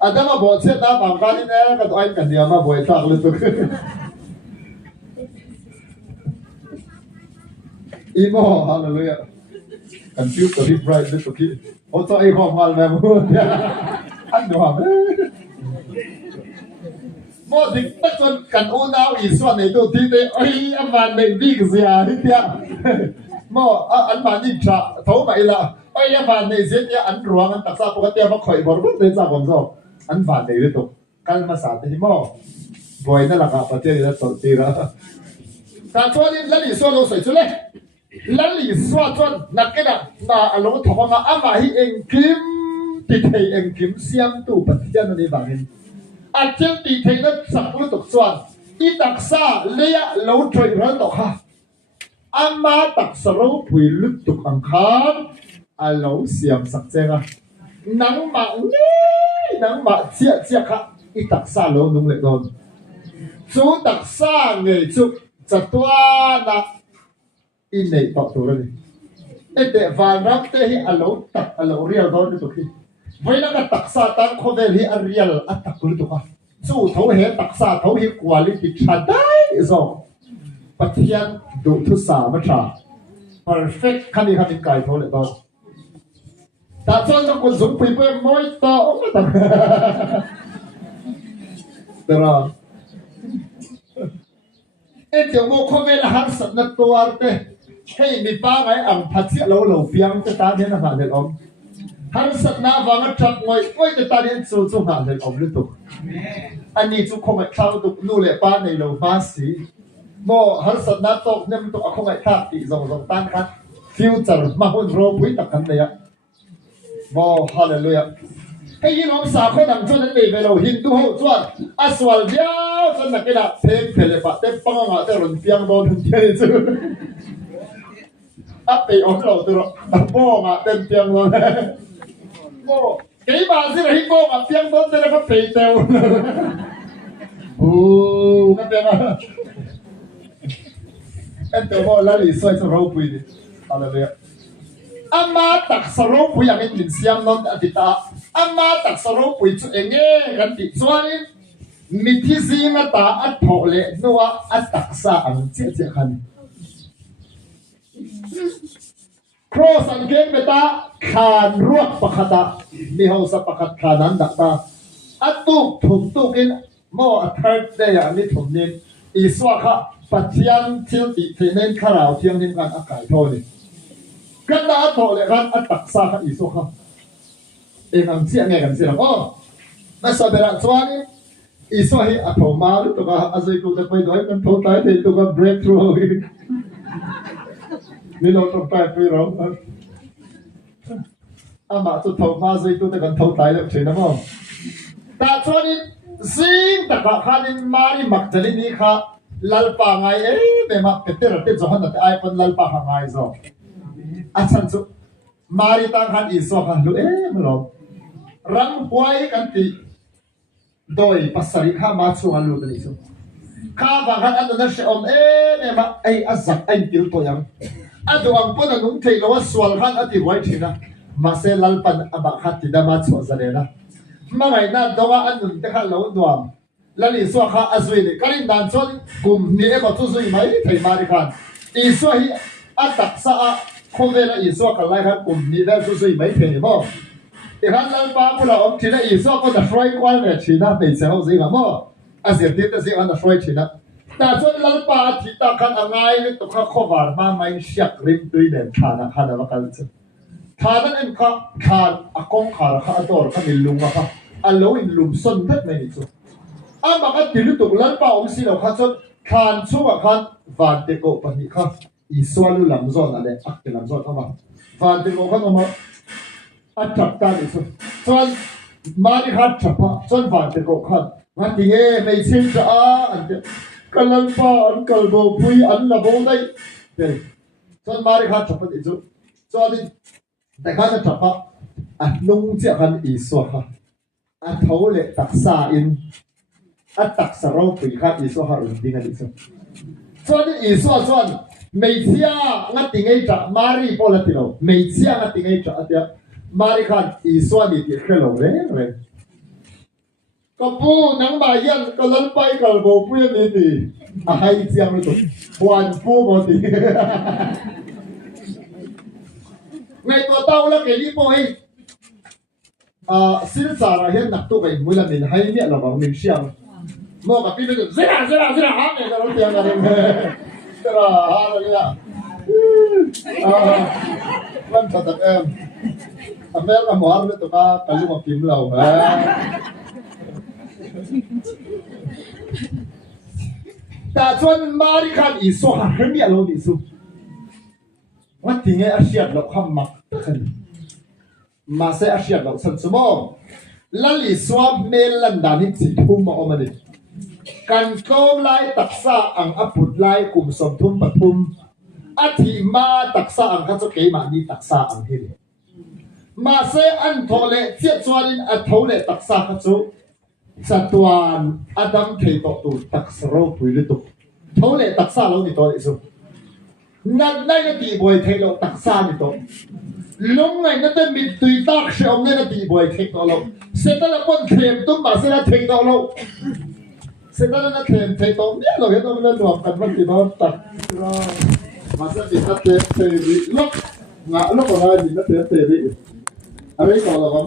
อาจจะมาบอกเชื่อตาบางการนี่นะก็ตัวไอ้กันเดียวมาบอกสักเลยตุกอีโมฮาเลลูยากันฟิวตัวที่ไบรท์เลยตุกี้โอ้ตัวไอ้ข้อมาแล้วมึงอันดูฮะโมดิตักจนกันโอ้นาวอีส่วนในตัวที่เดไอ้อันมันในบิ๊กเสียที่เดียโมอันมันนี่จ้าโถไม่ละไอ้อันมันในเสียเนี่ยอันรวงอันตักซาปกติมาคอยบอกว่าเป็นซาผมชอบอันมันในเรื่องตัวการมาสาธิตโมบ่อยนั่นแหละครับประเทศนี้ตัวตีละแต่ช่วงนี้แล้วอีส่วนเราใส่ชุดเลยแล้วอีส่วนจนนักเก็ตน่าอารมณ์ถอดมาอามาให้เองคิมติดให้เองคิมเสียมตู้ประเทศนี้บางทีอาจจะติดให้นั้นสักรุ่นตกส่วนอีตักซาเลี้ยเราช่วยเราตกค่ะอามาตักสรุปวิลุตุกอังคารอาเราเสียมสักเจ้านังมาเนี่ยนังมาเจี๊ยค่ะอีตักซาเรานุ่งเล็กนอนจูตักซาเงยจุจัตัวนะอินเนตตัวเลยเอเดวานรักเตหิอาเราตักอาเราเรียลโดนตุกี้ไว้แล้วก็ตักซาตั้งโคเวลีอาเรียลอัตตักกุลตุกะสู้เท่าเหตุตักซาเท่าเหตุควอลิติชัดได้ซอปัทยันดูทุสามชา perfect คันนี้คันนี้ไก่เท่าเลยตอนแต่ส่วนของคุณสุปีเพื่อมวยต่อไม่ต้องเดี๋ยวเดี๋ยวโมโคเวลหันสันตัวเต้ให้มีป้าไว้อ่ำพัดเสียเราเพียงจะตาเห็นอะไรเดี๋ยวหันสันน้าฟังจัดมวยไว้จะตาเห็นสู้หาเดี๋ยวรู้ตัวอันนี้จุกคงไอ้ข้าวตุกนู่นเลยป้าในเราฟ้าสีโมหันสันน้าตกเนี่ยมันตกคงไอ้ข้าวตีส่งตั้งกันฟิวเจอร์มาหุ่นโรบุยตักกันเลยโมฮาเลลูยาให้ยินองศาคนดังจนนั้นเองเราหินดูหัวจวนอัศวรเดียวจนนักกีฬาเพลงเพลย์ปะเต็มปังงาเตรุนเพียงโดนเทียนจูอัปเปย์ของเราตัวโบ้งาเต็มเพียงโดนโบ้กี่บาทสิเราหินโบ้งาเพียงโดนแต่เราก็เพย์เตวโอ้กันเต็มอ่ะเอ็นตัวโบ้แล้วอีสวยจะรู้ปุยดิอะไรเลยอามาตักสรุปอย่างนี้ดินเสียมนนอดิตาอามาตักสรุปจุเองเงี้ยกันติดส่วนนี้มิทิซีนตาอัดโผล่นัวอัดตักซาอันเจี๊ยกันครอสังเกตเบตาขานรวบปะขัดมีห้องสับปะขัดขานันดักตาอัดตุกถุงตุกินโมอัดเทิร์ดได้อย่างนี้ถุงนี้อีสวะค่ะปัจจัยเที่ยวติเทเนนข้าวเที่ยงนี้กันอากาศโทนี่กันดาโถเลยกันอัตตักซาขันอิสุขับเองอันเสียไงกันเสียอ๋อนั่นสบายส่วนนี้อิสุให้อัตโถมาหรือตัวก็อาศัยกูจะไปด้วยกันโถตายเดี๋ยวตัวก็ break through มีเราต้องไปไปร้องอามาสุดท้ายมาสิตัวแต่กันท้าตายแล้วใช่ไหมมั้งแต่ชวนนี้สิ่งแต่ก็ขันมารีมักจะนี่ค่ะลัลปะไงเป็นมาเป็นเตอร์เตจหันแต่ไอปนลัลปะไงซะอาจารย์สุมารีตั้งขันอิสวะขันดูไม่รู้รังหวยกันตีโดยภาษาริข้ามาชัวร์ลูกนี่สุข้าบางครั้งอันนั้นเชื่อมเนี่ยมาอาศักไอ้ติวตัวยังอันตัวอังปนนุ่งเทลว่าสวลขันอันที่ไว้ที่นะมาเซลัลปันอาบักขัดที่ดามาชัวร์ซะเลยนะมาไงนั่นตัวอันนุ่งเทขันเราดวงแล้วอิสวะข้าอาศัยเลยการินดันชนกลุ่มนี้มาทุสุยไหมที่มาริขันอิสวะฮีอัตตักษะคนเวลาอิสวะกันไล่ขันกลุ่มนี้ได้ทุสุยไหมที่มั้งอีกครั้งลัลปะพวกเราที่นั่นอิสวะก็จะช่วยกวนเนี่ยที่นั่นเป็นเสียงสิ่งมั้งอาเซียนที่จะเสียงอันนั้นช่วยที่นั่นแต่ส่วนลัลปะที่ตาขันอะไรนี่ตัวข้าข้อวาร์มาไม่เสียกริมตุยเนี่ยฐานะขันอะไรกันฐานะนั้นข้าขันอากงขันข้าตัวข้ามีลุงข้าอันโลอินลุงส่วนเด็ดไม่ได้สุดอามากันที่รู้ตัวลัลปะองค์สิเราข้าส่วนขันชัวขันวันเด็กโอปนิข้าอิสวาลุลำซอนอะไรอักเตลำซอนเข้ามาวันเด็กโอขันออกมาอัดจับตาดิสุดส่วนมาดิขันจับปะส่วนวันเด็กโอขันวันที่ไม่ใช่จะอันเดียกันลัลปะอันกัลโบปุยอันละโบได้เดี๋ยวส่วนมาดิขันจับปะดิสุดส่วนนี้แต่ขันจับปะอันนุ่งเจ้าขันอิสวาค่ะอันเท่าเล็กตักษาอินอันตักษาเราปุยขันอิสวาค่ะอุ่นดีกันดิสุดส่วนนี้อิสวาส่วนไม่เที่ยงัดติงไอจ่ามารีพอลติโนไม่เที่ยงัดติงไอจ่าเดียวมาริขันอิสวานี่ที่เคลงเลยก็ปูนังบายันก็ลันไปกับโบปูยันนี่ดีให้เสียงเลยตัวบวนปูหมดดีในตัวเต้าแล้วเกลี่โป้ให้สินสารเห็นนักตัวไปมุลมินให้เนี่ยเราบอกมินเชียงมองกับพี่เป็นเสียหาเนี่ยเราเตียงกันเลยเสียหาอะไรเนี่ยวันตัดอเมริกาหมอรู้ตัวก็ไปยุ่งกับพิมพ์เราแต่ส่วนมาริคันอิสวาเมียเราดิสุว่าที่ไงอาเซียนเราคำมักขึ้นมาเสียอาเซียนเราสันสมองลัลิสวาเมลันดานิสิทุ่มมาออกมาดิกันโกไลตักษาอังอปุดไลกลุ่มสมทุมปทุมอาทิมาตักษาอังคัจเกมานีตักษาอังเฮเลมาเซอันโทเลเจียจวนินอันโทเลตักษาคัจุสัตวันอดัมเทโตตุตักษาโรปุยลุตุโทเลตักษาเรานี่ตัวนี้สุนั่นนั่นตีบอยเทโลตักษานี่ตัวลงไงนั่นจะมีตุยตักเชื่อมนั่นตีบอยเทโตเราเสร็จแล้วคนเทมตุ้มมาเสร็จแล้วเทโตเราเสร็จแล้วนั่นเทโตเนี่ยเราเห็นว่ามันรวมกันมันตีบอยตักมาเสร็จแล้วเทรีล็อกงะล็อกอะไรนี่นั่นเทรีอะไรต่อละครับ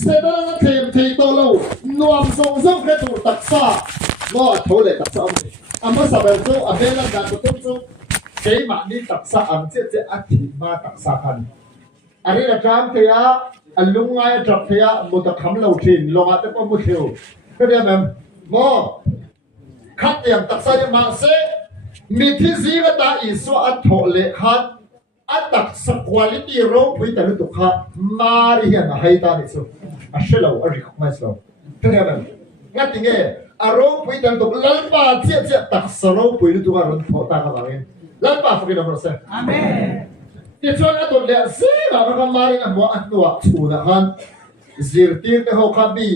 เสร็จแล้วเทโตเรานวมทรงแค่ตัวตักษาก็โทเลตักษาอามาสับเปลือกอาเบลันการประตูเกมานี่ตักษาอันเจ๊อธิมาตักษากันอันนี้นะจามเทียอันลุงไงจับเทียมุตะคำเราทิ้งลงอาจจะก็มุดเที่ยวก็เดี๋ยวแม่โมขัดอย่างตักษาอย่างมาเสมีที่ซีก็ตาอิสวะอัตโทเลขัดอัตตักษาคุณภาพโรควิตามินตุขามาริยันให้ตานิสุอัชเชลาวอริคมาสลาวก็เดี๋ยวแม่งั้นที่ไงอารมณ์วิตามินตุลัลปาเจี๊ยตักษาโรควิตามินตุขารุนโผล่ตากันบ้างลัลปาฝึกน้ำมันเสอาเมนที่ชวนอัตโตเลซีมาพระคำมาริกันว่าอัตโตชูนะครับซิร์ตีนเตหกขับบี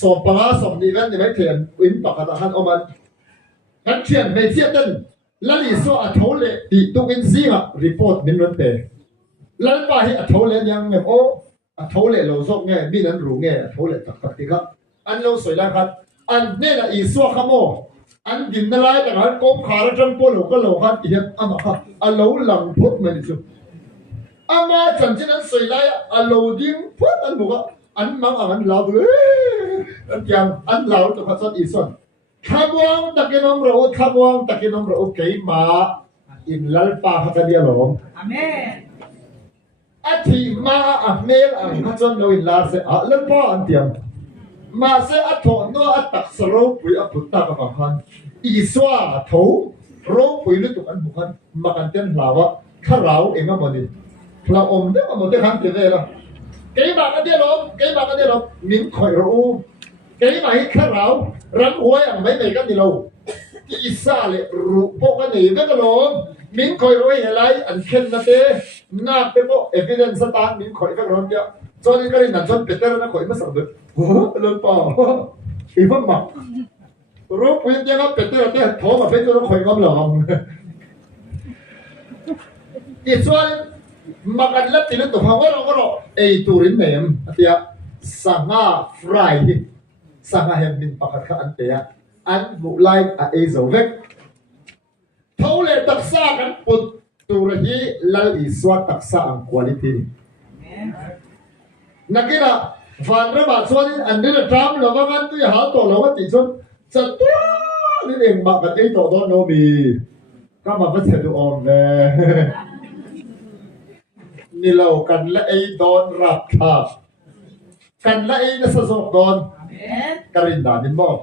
สอบปลาสอบนิเวนนี่ไม่เทียนวินปากกันหันออกมางั้นเชียนไม่เทียนตั้งลัลิโซอัตโตเลติตุกินซีมารีพอร์ตมินรันเตลัลปาให้อัตโตเลยังไงโอ้อัตโตเลเราส่งไงมีนั้นรู้ไงอัตโตเลตักตักติครับอันเราสวยแล้วครับอันนี่นะอีสวะขโมอันดินอะไรแต่หันก้มขาแล้วจังปวดหลงก็หลงหันอีกอ่ะมาครับอันเราหลังพุทธมันสุดอามาจันทร์นั้นสวยแล้วอันเราดิ้งพุทธอันบอกว่าอันมังอันเราอันยังอันเราตัวขัดสนอีส่วนขบวงตะกินอมเราขบวงตะกินอมเราเกี่ยมาอินลัลปาฮัตเดียหลงอาเมนอาทิมาอัเมลอันขัดสนเราอินลาเสอัลลัลปาอันเดียมมาเสอัตโตโนอัตตักสโรปุยอปุตตะกับพันอีสวาโถ rô quỷ lúc tụi anh bukan makan tên lawa khá rau em mà đi là ôm đấy mà một cái hàng tiền đây là cái mà cái đi lắm miếng khỏi rô cái mà hít khá rau rắn huay ăn mấy cái đi lâu cái xa lệ rú bộ cái này với cái lốm miếng khỏi rô hay lại ăn khen là thế na cái bộ evidence tan miếng khỏi cái lốm kia cho nên cái này là cho Peter nó khỏi mất sẵn được lớn bao ý vẫn mặc rô quỷ cái nó Peter thế thổ mà Peter nó khỏi ngâm lòng Israel makanlat tilo to hawaro ay turin na yun atiya sanga fry sanga hemin pakaka anteya an mulay a ezovek thole taksa kan put turahi lal iswa taksa ang quality nakira vanra ba chuanin andina tram lawangan tu hal to lawati chon chatua ni eng makat ei to don no mi kama va chedu om veนี่เรากันละไอ้ดอนรับขากันละไอ้นัสสกดอนกรินดานิมบอก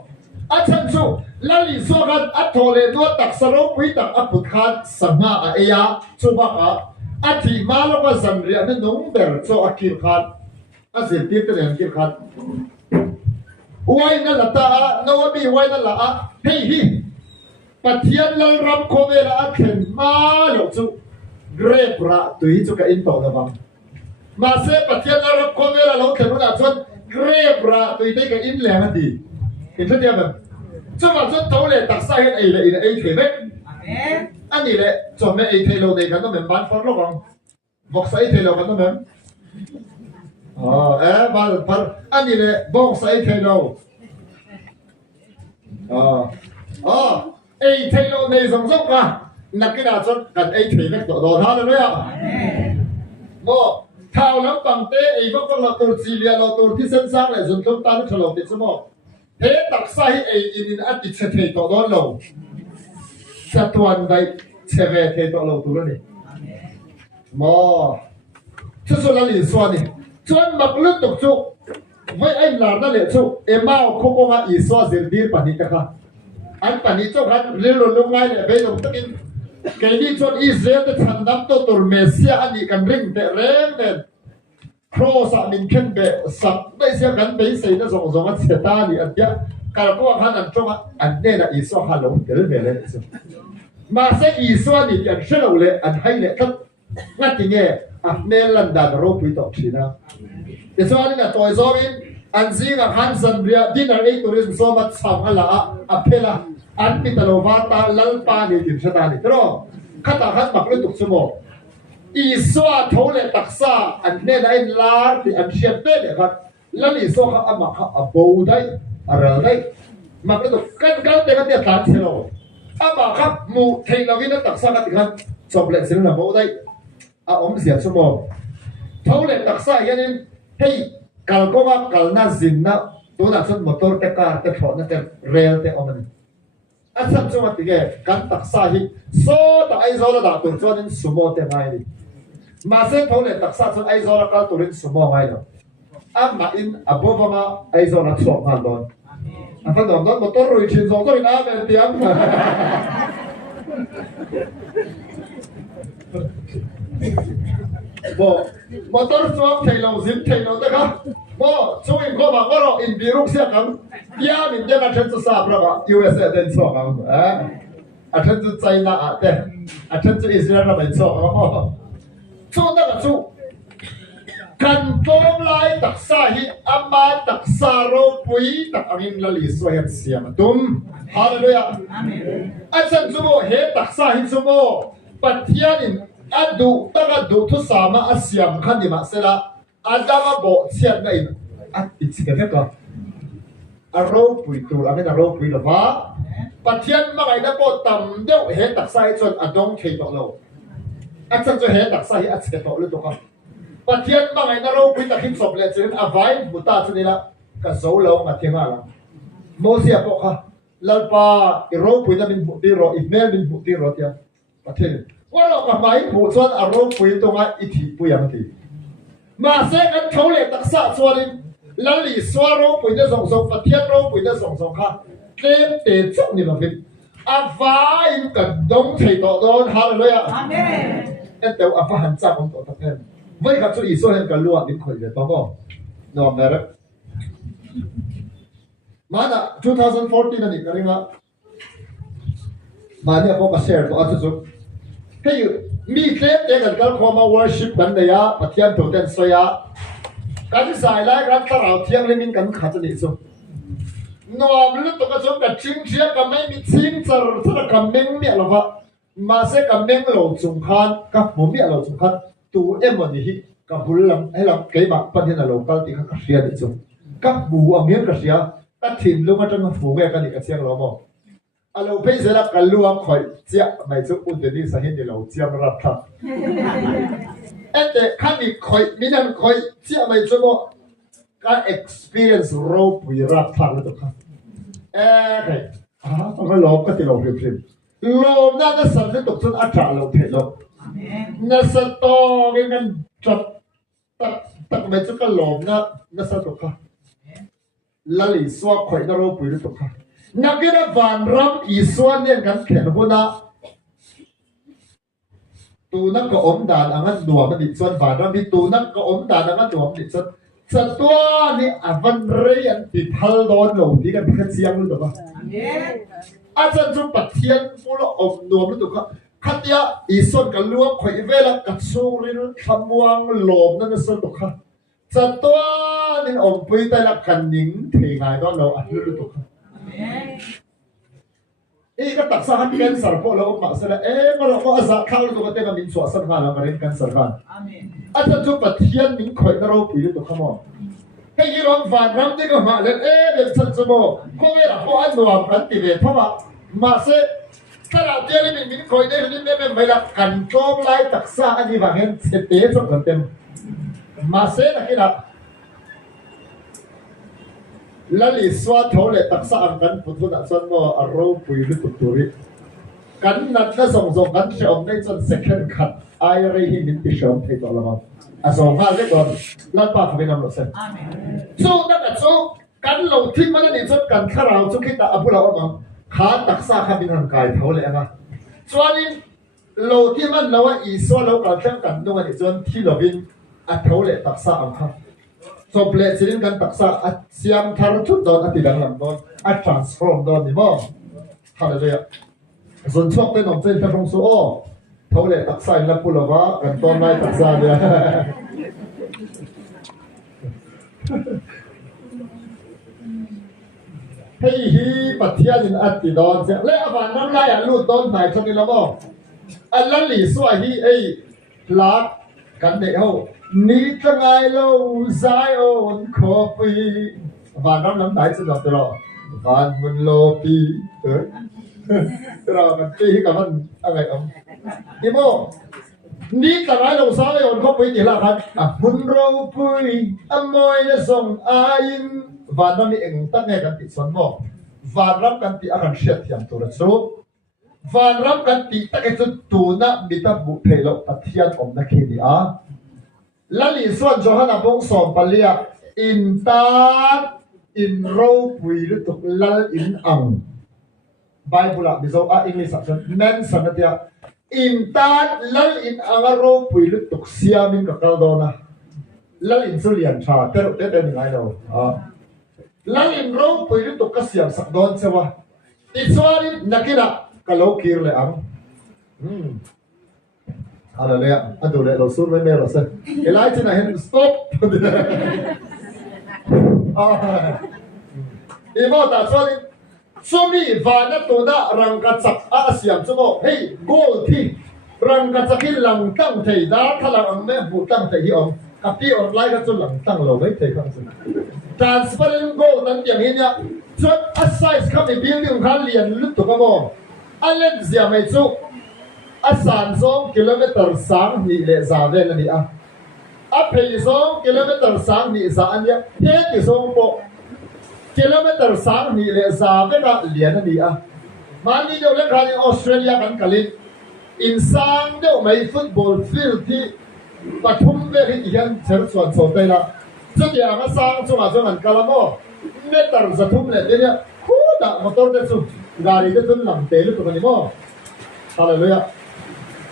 อาจารย์ชูลลิสวกันอัทโทเลตัวตักสรุปวิตักอปุขัดสังหาเอียชูบักะอาทิมาลก็สันเรียนนุ่งเบลโซอาคิรขัดอาศิติตเรียนคิรขัดไว้นั่นละตาโนบีไว้นั่นละเฮ้ยปัทยันลรับโคเวลาเข็นมาหยกชูเกรประตุยจุกอินโตนะบังมาเสพเทียนรับคนเวลาเราเขียนว่าชนเกรประตุยได้กับอินแหลงดีเห็นชัดเจนแบบช่วงวันชนเท่าเลยตักไส้ให้ไอ้เทเมอันนี้แหละจอมแม่ไอ้เทโลในกันต้องเหมือนบ้านฟอนลูกของบอกใส่เทโลกันต้องเหมือนบ้านฟอนอันนี้แหละบอกใส่เทโลไอ้เทโลในสองสองกันนักกีฬาชนกันไอ้ถีนักต่อท่าเลยอ่ะโม่เท้าน้ำปังเต้ไอ้พวกเราตัวซีเรียเราตัวที่เส้นสร้างเลยจนต้องตามฉลองติดสมองเฮ้ตักไส้ไอ้อินอัดติดเฉยต่อโดนเราสะท้อนได้เฉยเทต่อเราตัวนี้โม่ชุดสุดละหลีส่วนนี่ชวนมักลุกตกจุกไว้ไอ้หลานนั่นแหละจุกเอ็มมาโคโกมาอีสวาเซนดีร์ปนิตะค่ะอันปนิจุกฮันเรื่องลงไงเนี่ยไปลงตะกินแกนี่ชนอิสราเอลจะทันดับตัวเมสเซียอันนี้กันริงแต่เร่งเนี่ยโครสามินเข็นเบสับไม่เสียกันไปเสียนะส่งอันเสียตาลีอันเดียการก็ว่าขันอันตรงอันเนี่ยนะอิสราเอลลงเกิดเบลเลยมาเสียอิสราเอลนี่อันเชื่อเลยอันให้เนี่ยก็งัดยังไงอ่ะเมลันดาโรปุยตอกชีนะอิสราเอลเนี่ยตัวอิสราเอลอันซีกับฮันซันเบียดินอะไรตัวนี้สมัติสามอันละอ่ะเพล่าอันพิตาโลวาตาลัลปานี่ถิ่นชะตานี่ตรอข้าตาขันมักเลยตุกสมองอีสวาทเลตักษาอันเนนไอลาร์ที่อันเชียเต้เนี่ยครับแล้วอีสวาเขามักเขาบูได้อะไรได้มักเลยตุกกันเด็กเนี่ยตัดเชลล์มักครับมูเทลวินตักษากันที่ขันจบเลยสินะบูได้อมเสียสมองทเลตักษาอย่างนี้ให้กัลก็ว่ากัลน่าจินนะตัวนั้นส่วนมอเตอร์เตะการเตะถอนเตะเรลเตะอมันอาจารย์จังหวัดที่แกการตักษาฮิโซ่ตักไอโซละดาตัวจวนนี้สมมติไงดิมาเส้นทองเนี่ยตักษาจนไอโซละก็ตัวนี้สมมติไงเนาะมาอินอับบ่มาไอโซละสองพันดอนพันดอนมอเตอร์รุ่ยชินสองตัวนี้นะเป็นเตียงบ่มอเตอร์สวมเทโลซิมเทโลนะครับบ่ช่วยก็บอกว่าเราอินบิรุกเสียกันยามินเดนอาชันจะทราบแล้วว่า USA เดินสองกันอาชันจะไชน่าเต้อาชันจะอิสราเอลเป็นสองกันช่วงนั้นช่วงกันโกงไล่ตักษาฮิอามาตักษาโรปุยตักอังลลิสวยเสียมาตุ้มฮาเลลูยาอาชันจุโมเฮตักษาฮิจุโมปัทยานินอัดดูตั้งดูทุสามาอาเซียมขันดิมาเสละอาดามาบอกเสียไงอัดอิสกันเถอะก็อารมณ์ปุยตัวอันนี้อารมณ์ปุยหรอวะปัทยันมาไงนะปอต่ำเดี๋ยวเห็นตักไซจนอดงเทตโลอาจารย์จะเห็นตักไซอัดสเกตโตเลยตัวกันปัทยันมาไงนะเราปุยตักหินศพเลยจึงอภัยบุตรชนิดละก็โซโลมาเทียมาละโมเสียปอกค่ะลัลปาอีโรปุยจะเป็นบุตรรออีเมลเป็นบุตรรอเทียมปัทยันว่าเราก็ไม่บุตรส่วนอารมณ์ปุยตรงนั้นอิทธิปุยยังทีมาเสกันเขาเลยตักษาส่วนแล้วหลีสวาโรปุยได้ส่งปัทยันโรปุยได้ส่งค่ะเกมเตะจุกนี่เราเป็น avai kan dong thei to don hallelujah Amen. en teu apa han cha om to taken voi ka chu iso hen kan lua bin khoi le to go no mere mana 2014 ani karinga mani apo ka share to achu hey mi tlem te kan kal khoma worship kan da ya pathian to ten soya kan sai lai kan tarau thiang le min kan kha chu ni so nom lu to ka chu ka ching chia ka mai mi ching char thara ka meng mi alova ma se ka meng lo chung khan ka mo mi lo chung khan tu emoni hi ka bulam elam ke ba pathian lo kal ti ka ria ni chu ka bu angem ka ria ta thim lu ma tang fu me ka ni ka chiang lo mo alo pe se la ka luam khoi chia mai chu un de ni sa hin ni lo chiang ra tha ete khani khoi minan khoi chia mai chu mo ka experience ro pui ra tha lo to kha okay to lo ka ti lo prim lo na na san le to chun a tra lo the lo na sa to ke kan chat tak mai chu ka lo na sa to kha la li swa khoi na ro pui to kha nakina van ram iswan ne kan khen huna tu nak ka om dan angan nuam ni chuan van ram bi tu nak ka om dan angan nuam ni chuan satwa ni avan rei an ti thal don lo ti kan kha chiang lu ba amen a chan chu pathian pulo om nuam lu tu kha khatia iswan ka luam khoi vela ka churin thamuang lom na na san tu kha satwa ni om pui ta la kan ning thei ngai don lo a lu tu khaก็ตักสารแคนเซอร์พอเรามาเสร็จมาเราก็อาศัยข้าวตัวก็เต็มมินสวสันหาเรามาเรียนแคนเซอร์กันอาจารย์จุดปัทยันมินคอยนรกปีตัวขโมยให้ยี่ร้องฝันรำที่ก็มาเลยเดี๋ยวฉันจะบอกก็เวลาพออันตัวอันติเวทเพราะว่ามาเสร็จถ้าเราเจอนี่มินคอยได้นี่ไม่ละกันโจมไล่ตักสารอันนี้ว่าเห็นเสถียรสมกันเต็มมาเสร็จนะที่ละแล้วลิสวาทเขาเลยตักษะอันกันพุทธนักสันโมอารมณ์ปุยลุตุตุริกันนัดน่ะส่งกันเชื่อมในจน second cut ไอ้เรื่องมินติเชื่อมที่ตัวละมั้งส่งมาเรียกก่อนลัดปากเขาไปนำรถเสร็จสู้นั่นแหละสู้กันเราที่มันนี่จนกันข้าเราชุกิตาอภิราว่ามั้งขาตักษะข้าบินทางกายเขาเลยนะส่วนนี้เราที่มันเราว่าอีสวาเราการเชื่อมกันนู่นนี่จนที่เราบินอัดเขาเลยตักษะอันข้าso plate silin kan taksa at siam thar thut don atidang lam don at transform don ni mo hallelujah zon chok te nom chen ta phong so o thole taksa la pulova kan ton nai taksa dia hei hi pathian in ati don se le avan nam lai an lut don nai chani la mo allan li so hi ei lak kan de hoนี่จะไงเราใจอ่อนขอปีบ้านน้ำไหลสุดตลอดบ้านมันโลปีเรามันปีกับมันอะไรนี่โมนี่จะไงเราใจอ่อนขอปีที่ละครับมันเราปีอมวยจะส่งอายินบ้านน้ำนี่เองตั้งไงกันติดสนโมบ้านรับกันติอาการเสียที่อันตัวระสูบ้านรับกันติตั้งไงจุดตัวน่ะมีแต่บุเพลปัทยานอมนักเขียนลัลิส่วนโจฮันบงสอมปลียอินตาอินโรปุยลุตุกลัลอินอังไบเบิลบิโซอังกฤษสันแมนสันติยาอินตาลัลอินอังโรปุยลุตุกเซียมินกับกาลโดนะลัลอินสุริยันชาเตอร์เตอร์เป็นยังไงเราลัลอินโรปุยลุตุกเซียมสักโดนเสวะอิสวารินักกีฬากะโลกีร์เลยอังอะไรเลยอันดูเลยเราสู้ไม่เราเสร็จเอไลท์ที่ไหนเห็น stop อีโมแต่ส่วนนี้ส่วนนี้วานัตัวน่ะรังกัดสักอาเซียนสมองเฮ้ยโกที่รังกัดสักที่หลังตั้งเทดาถ้าเราไม่บุกตั้งเทที่องกับพี่ออนไลน์ก็จะหลังตั้งเราไม่เทข้างสุด transparent goal นั่นอย่างนี้เนี่ยส่วน size เขาไม่บิลลิ่งเขาเรียนลึกตัวก็มองอันเล่นเสียไม่สู้อาสาน2 kilometer 3นี่เลยซาเวลนี่อาเพย์2 kilometer 3นี่ซาอันเนี้ยเท่ที่2ป kilometer 3นี่เลยซาเวลเลียนนี่มันนี่เดี๋ยวเล่นการในออสเตรเลียกันกันลินอินซานเดี๋ยวไม่ฟุตบอลฟิลด์ที่ปฐุมเวทีที่ยังเชิญส่วนโซเตละจุดอย่างก็สร้างจังหวะจังหวะกันละโม่เมตรจะทุ่มเลยเดี๋ยวคูด tak motor dah tu gari dah tu lampu lu tu kan ni mo haleluya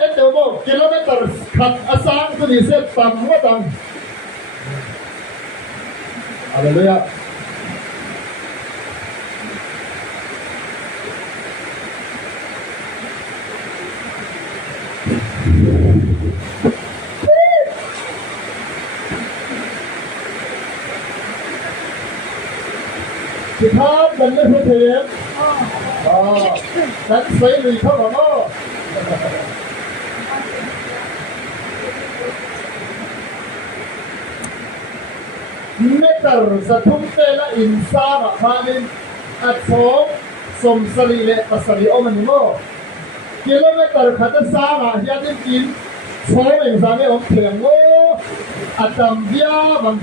itu mo kilometer kat asang tu ni set tam tang haleluya thì tháp mình mới thực hiện đánh sĩ thì không có nó meter sa thumpe la insa ma khanin at so som sari le pasari o manimo kilometer khata sa ma hiatin in so eng sa me om theng o atam bia bang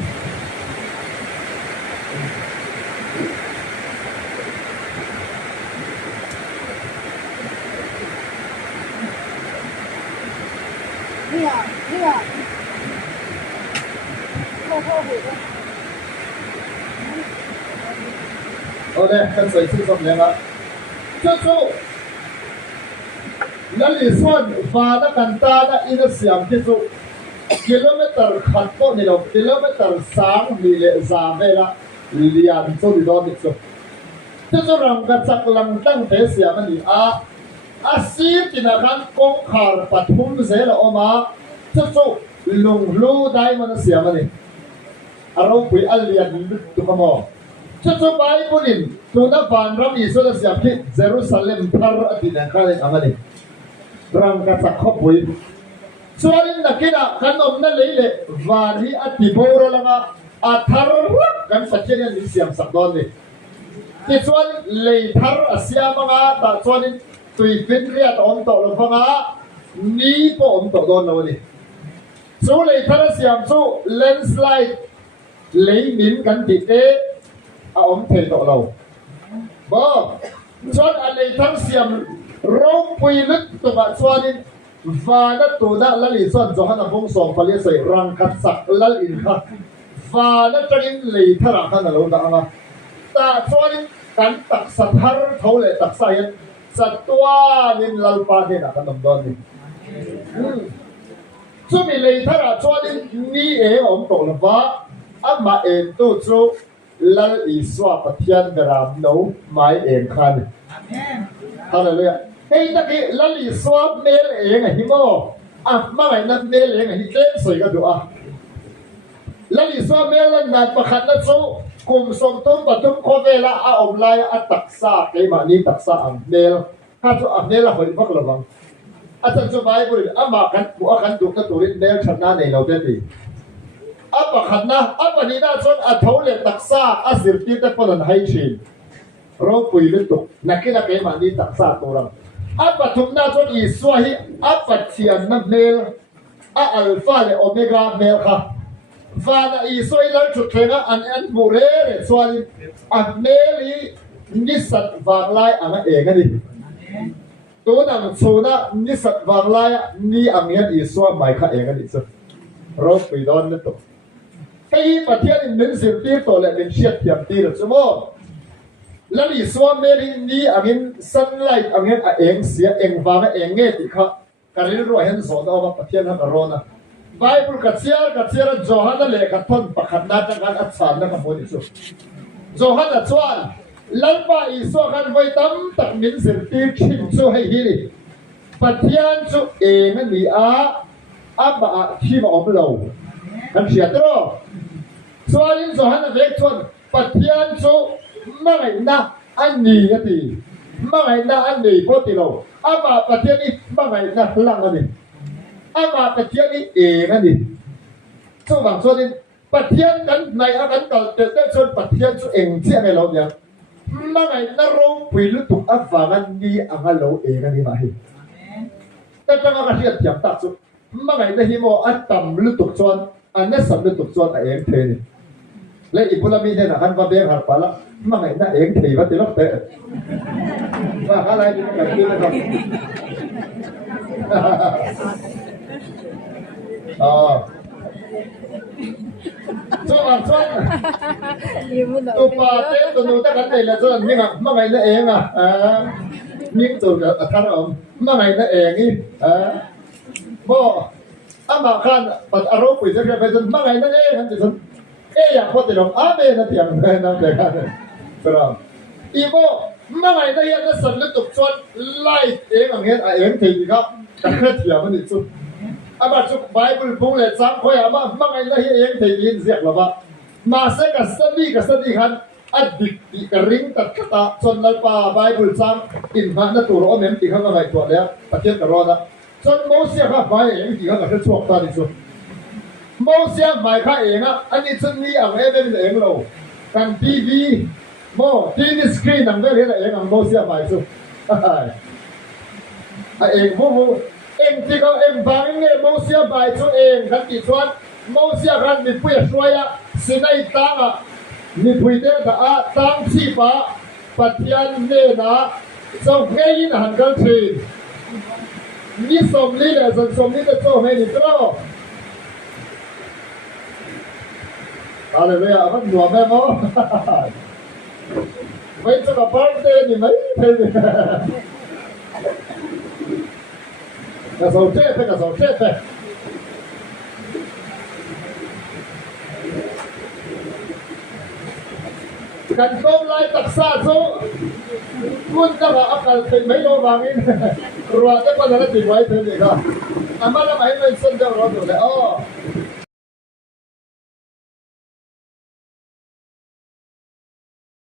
OK， 跟水是什么样？这就那里算发的很大的一个想记住 ，kilometer 看过你了 ，kilometer 上你的啥位了，两周你多你做，这就让个这个人当得想么你啊。Asir tinakan kong kar pathum zela oma tso lunglu dai man siama ni aro pui alian tu kamo tso bible tuna van ram iso la siam ki Jerusalem thar atina khale amani ram ka sakho pui sualin nakina kanom na leile vani atiboro langa athar kan sakyen ni siam sakdon ni ti sual le thar asiama nga ta sualin tùy phiên riêng ổn tổ là phong á ní bộ ổn tổ đôn đâu đi số này thằng xiêm số landslide lấy miếng gắn thịt đế ổn thể tổ lầu bơ chọn anh này thằng xiêm rong quỳ lứt tụi bạn xoa đi và nó tụi nó là lý xuân cho hắn là phong sòng phải lấy sợi răng cắt sặc là in khắc và nó cho nên lấy thằng nào khăn là lâu đã mà ta xoa đi cắn tắc sạch har thấu lệ tắc sai satwa nin lalpa din akan domdon ni so mi lei thara chwalin ni e om to lova ama em tu chu lal iswa pathian garam no mai em khan amen hallelujah hey ta ki lal iswa mel e nga himo ma ngai na mel e nga hi ken soi ka du a lal iswa mel na pakhat na chu kum som tum patum khovela a omlai a taksa ke ma ni taksa ang mel ha chu ang mel hoi bak lawang atan chu bible ama kan bu akan du ka turin mel thana nei lo de ti apa khatna apa ni na chon a thole taksa a sirti te polon hai chin ro pui lu tu nakila ke ma ni taksa torang apa thumna chon I swahi apa chian na mel a alpha le omega mel kha Vana isoi lang chutrenga an murere swali an meli nisat vanglai anga engani to nang chuna nisat vanglai ni angyan iswa mai kha engani so ro pidon ne to hei pathian in min sir ti to le min chiat thiam ti ro chumo lan iswa meli ni angin sunlight angyan a eng sia eng wanga enge ti kha karin ro hen zo da pathian ha rona Bible katsiar Johanna le kathon pakhat na tang at san na kamoni chu Johanna chuan lalpa iso kan voi tam tak min sir ti thin chu hei hi ni pathian chu eng ani a aba a thi ma om lo kan sia tro chuan Johanna ve chuan pathian chu mangai na ani ati mangai na ani po ti lo aba pathian ni mangai na lang ani ama pathian ni eng ani chu bang chuan in pathian kan nai a kan kal te te chuan pathian chu eng chia ngai lo ya mangai na rong pui lu tu a wangan ni anga lo eng ani ma hi ta tanga ka hiat tiam ta chu mangai na hi mo a tam lu tu chuan an na sam lu tu chuan a eng the ni le ibula mi ne na kan va beng har pala mangai na eng thei va ti lok te va halai ni ka ti na ka chuan Limu no. tu pa te tu nu ta kan nei la chuan mi ma ngai na eng mi tu ka thar om ma ngai na eng i bo ama khan pat aro pui ja ka pen ma ngai na eng han chun ya ko te long a me na tiang na na le ka tra i bo ma ngai na ya na san na tu chuan lai eng ang hen a eng thei ka ka khat ya man ni chu ama chu bible pung le chang khoi ama ma ngai na hi eng thei in ziak la ba ma se ka study khan adik ti ka ring tat kata chon lal pa bible chang in ma na tu ro mem ti kha ngai to le patien ka ro da chon mo sia kha bai eng ti kha ka chuak ta ni chu mo sia mai kha eng a ani chun ni ang em eng lo kan tv mo tv screen ang ve le eng ang mo sia mai chu a eng mo eng ti ka eng bang nge mo sia bai chu eng kan ti chuan mo sia ran mi pu ya shwaya sinai ta a mi pui te da a tang chi pa pathian ne na so nge in han kal thin ni som li le som li te cho me ni tro Hallelujah aman nuam me mo wait to the birthday ni mai thei ka so te kan kom lai taksa chu kun ka ba akal te mai lo wangin ruwa te pa na ti wai te ni ka amala mai men sen da ro do le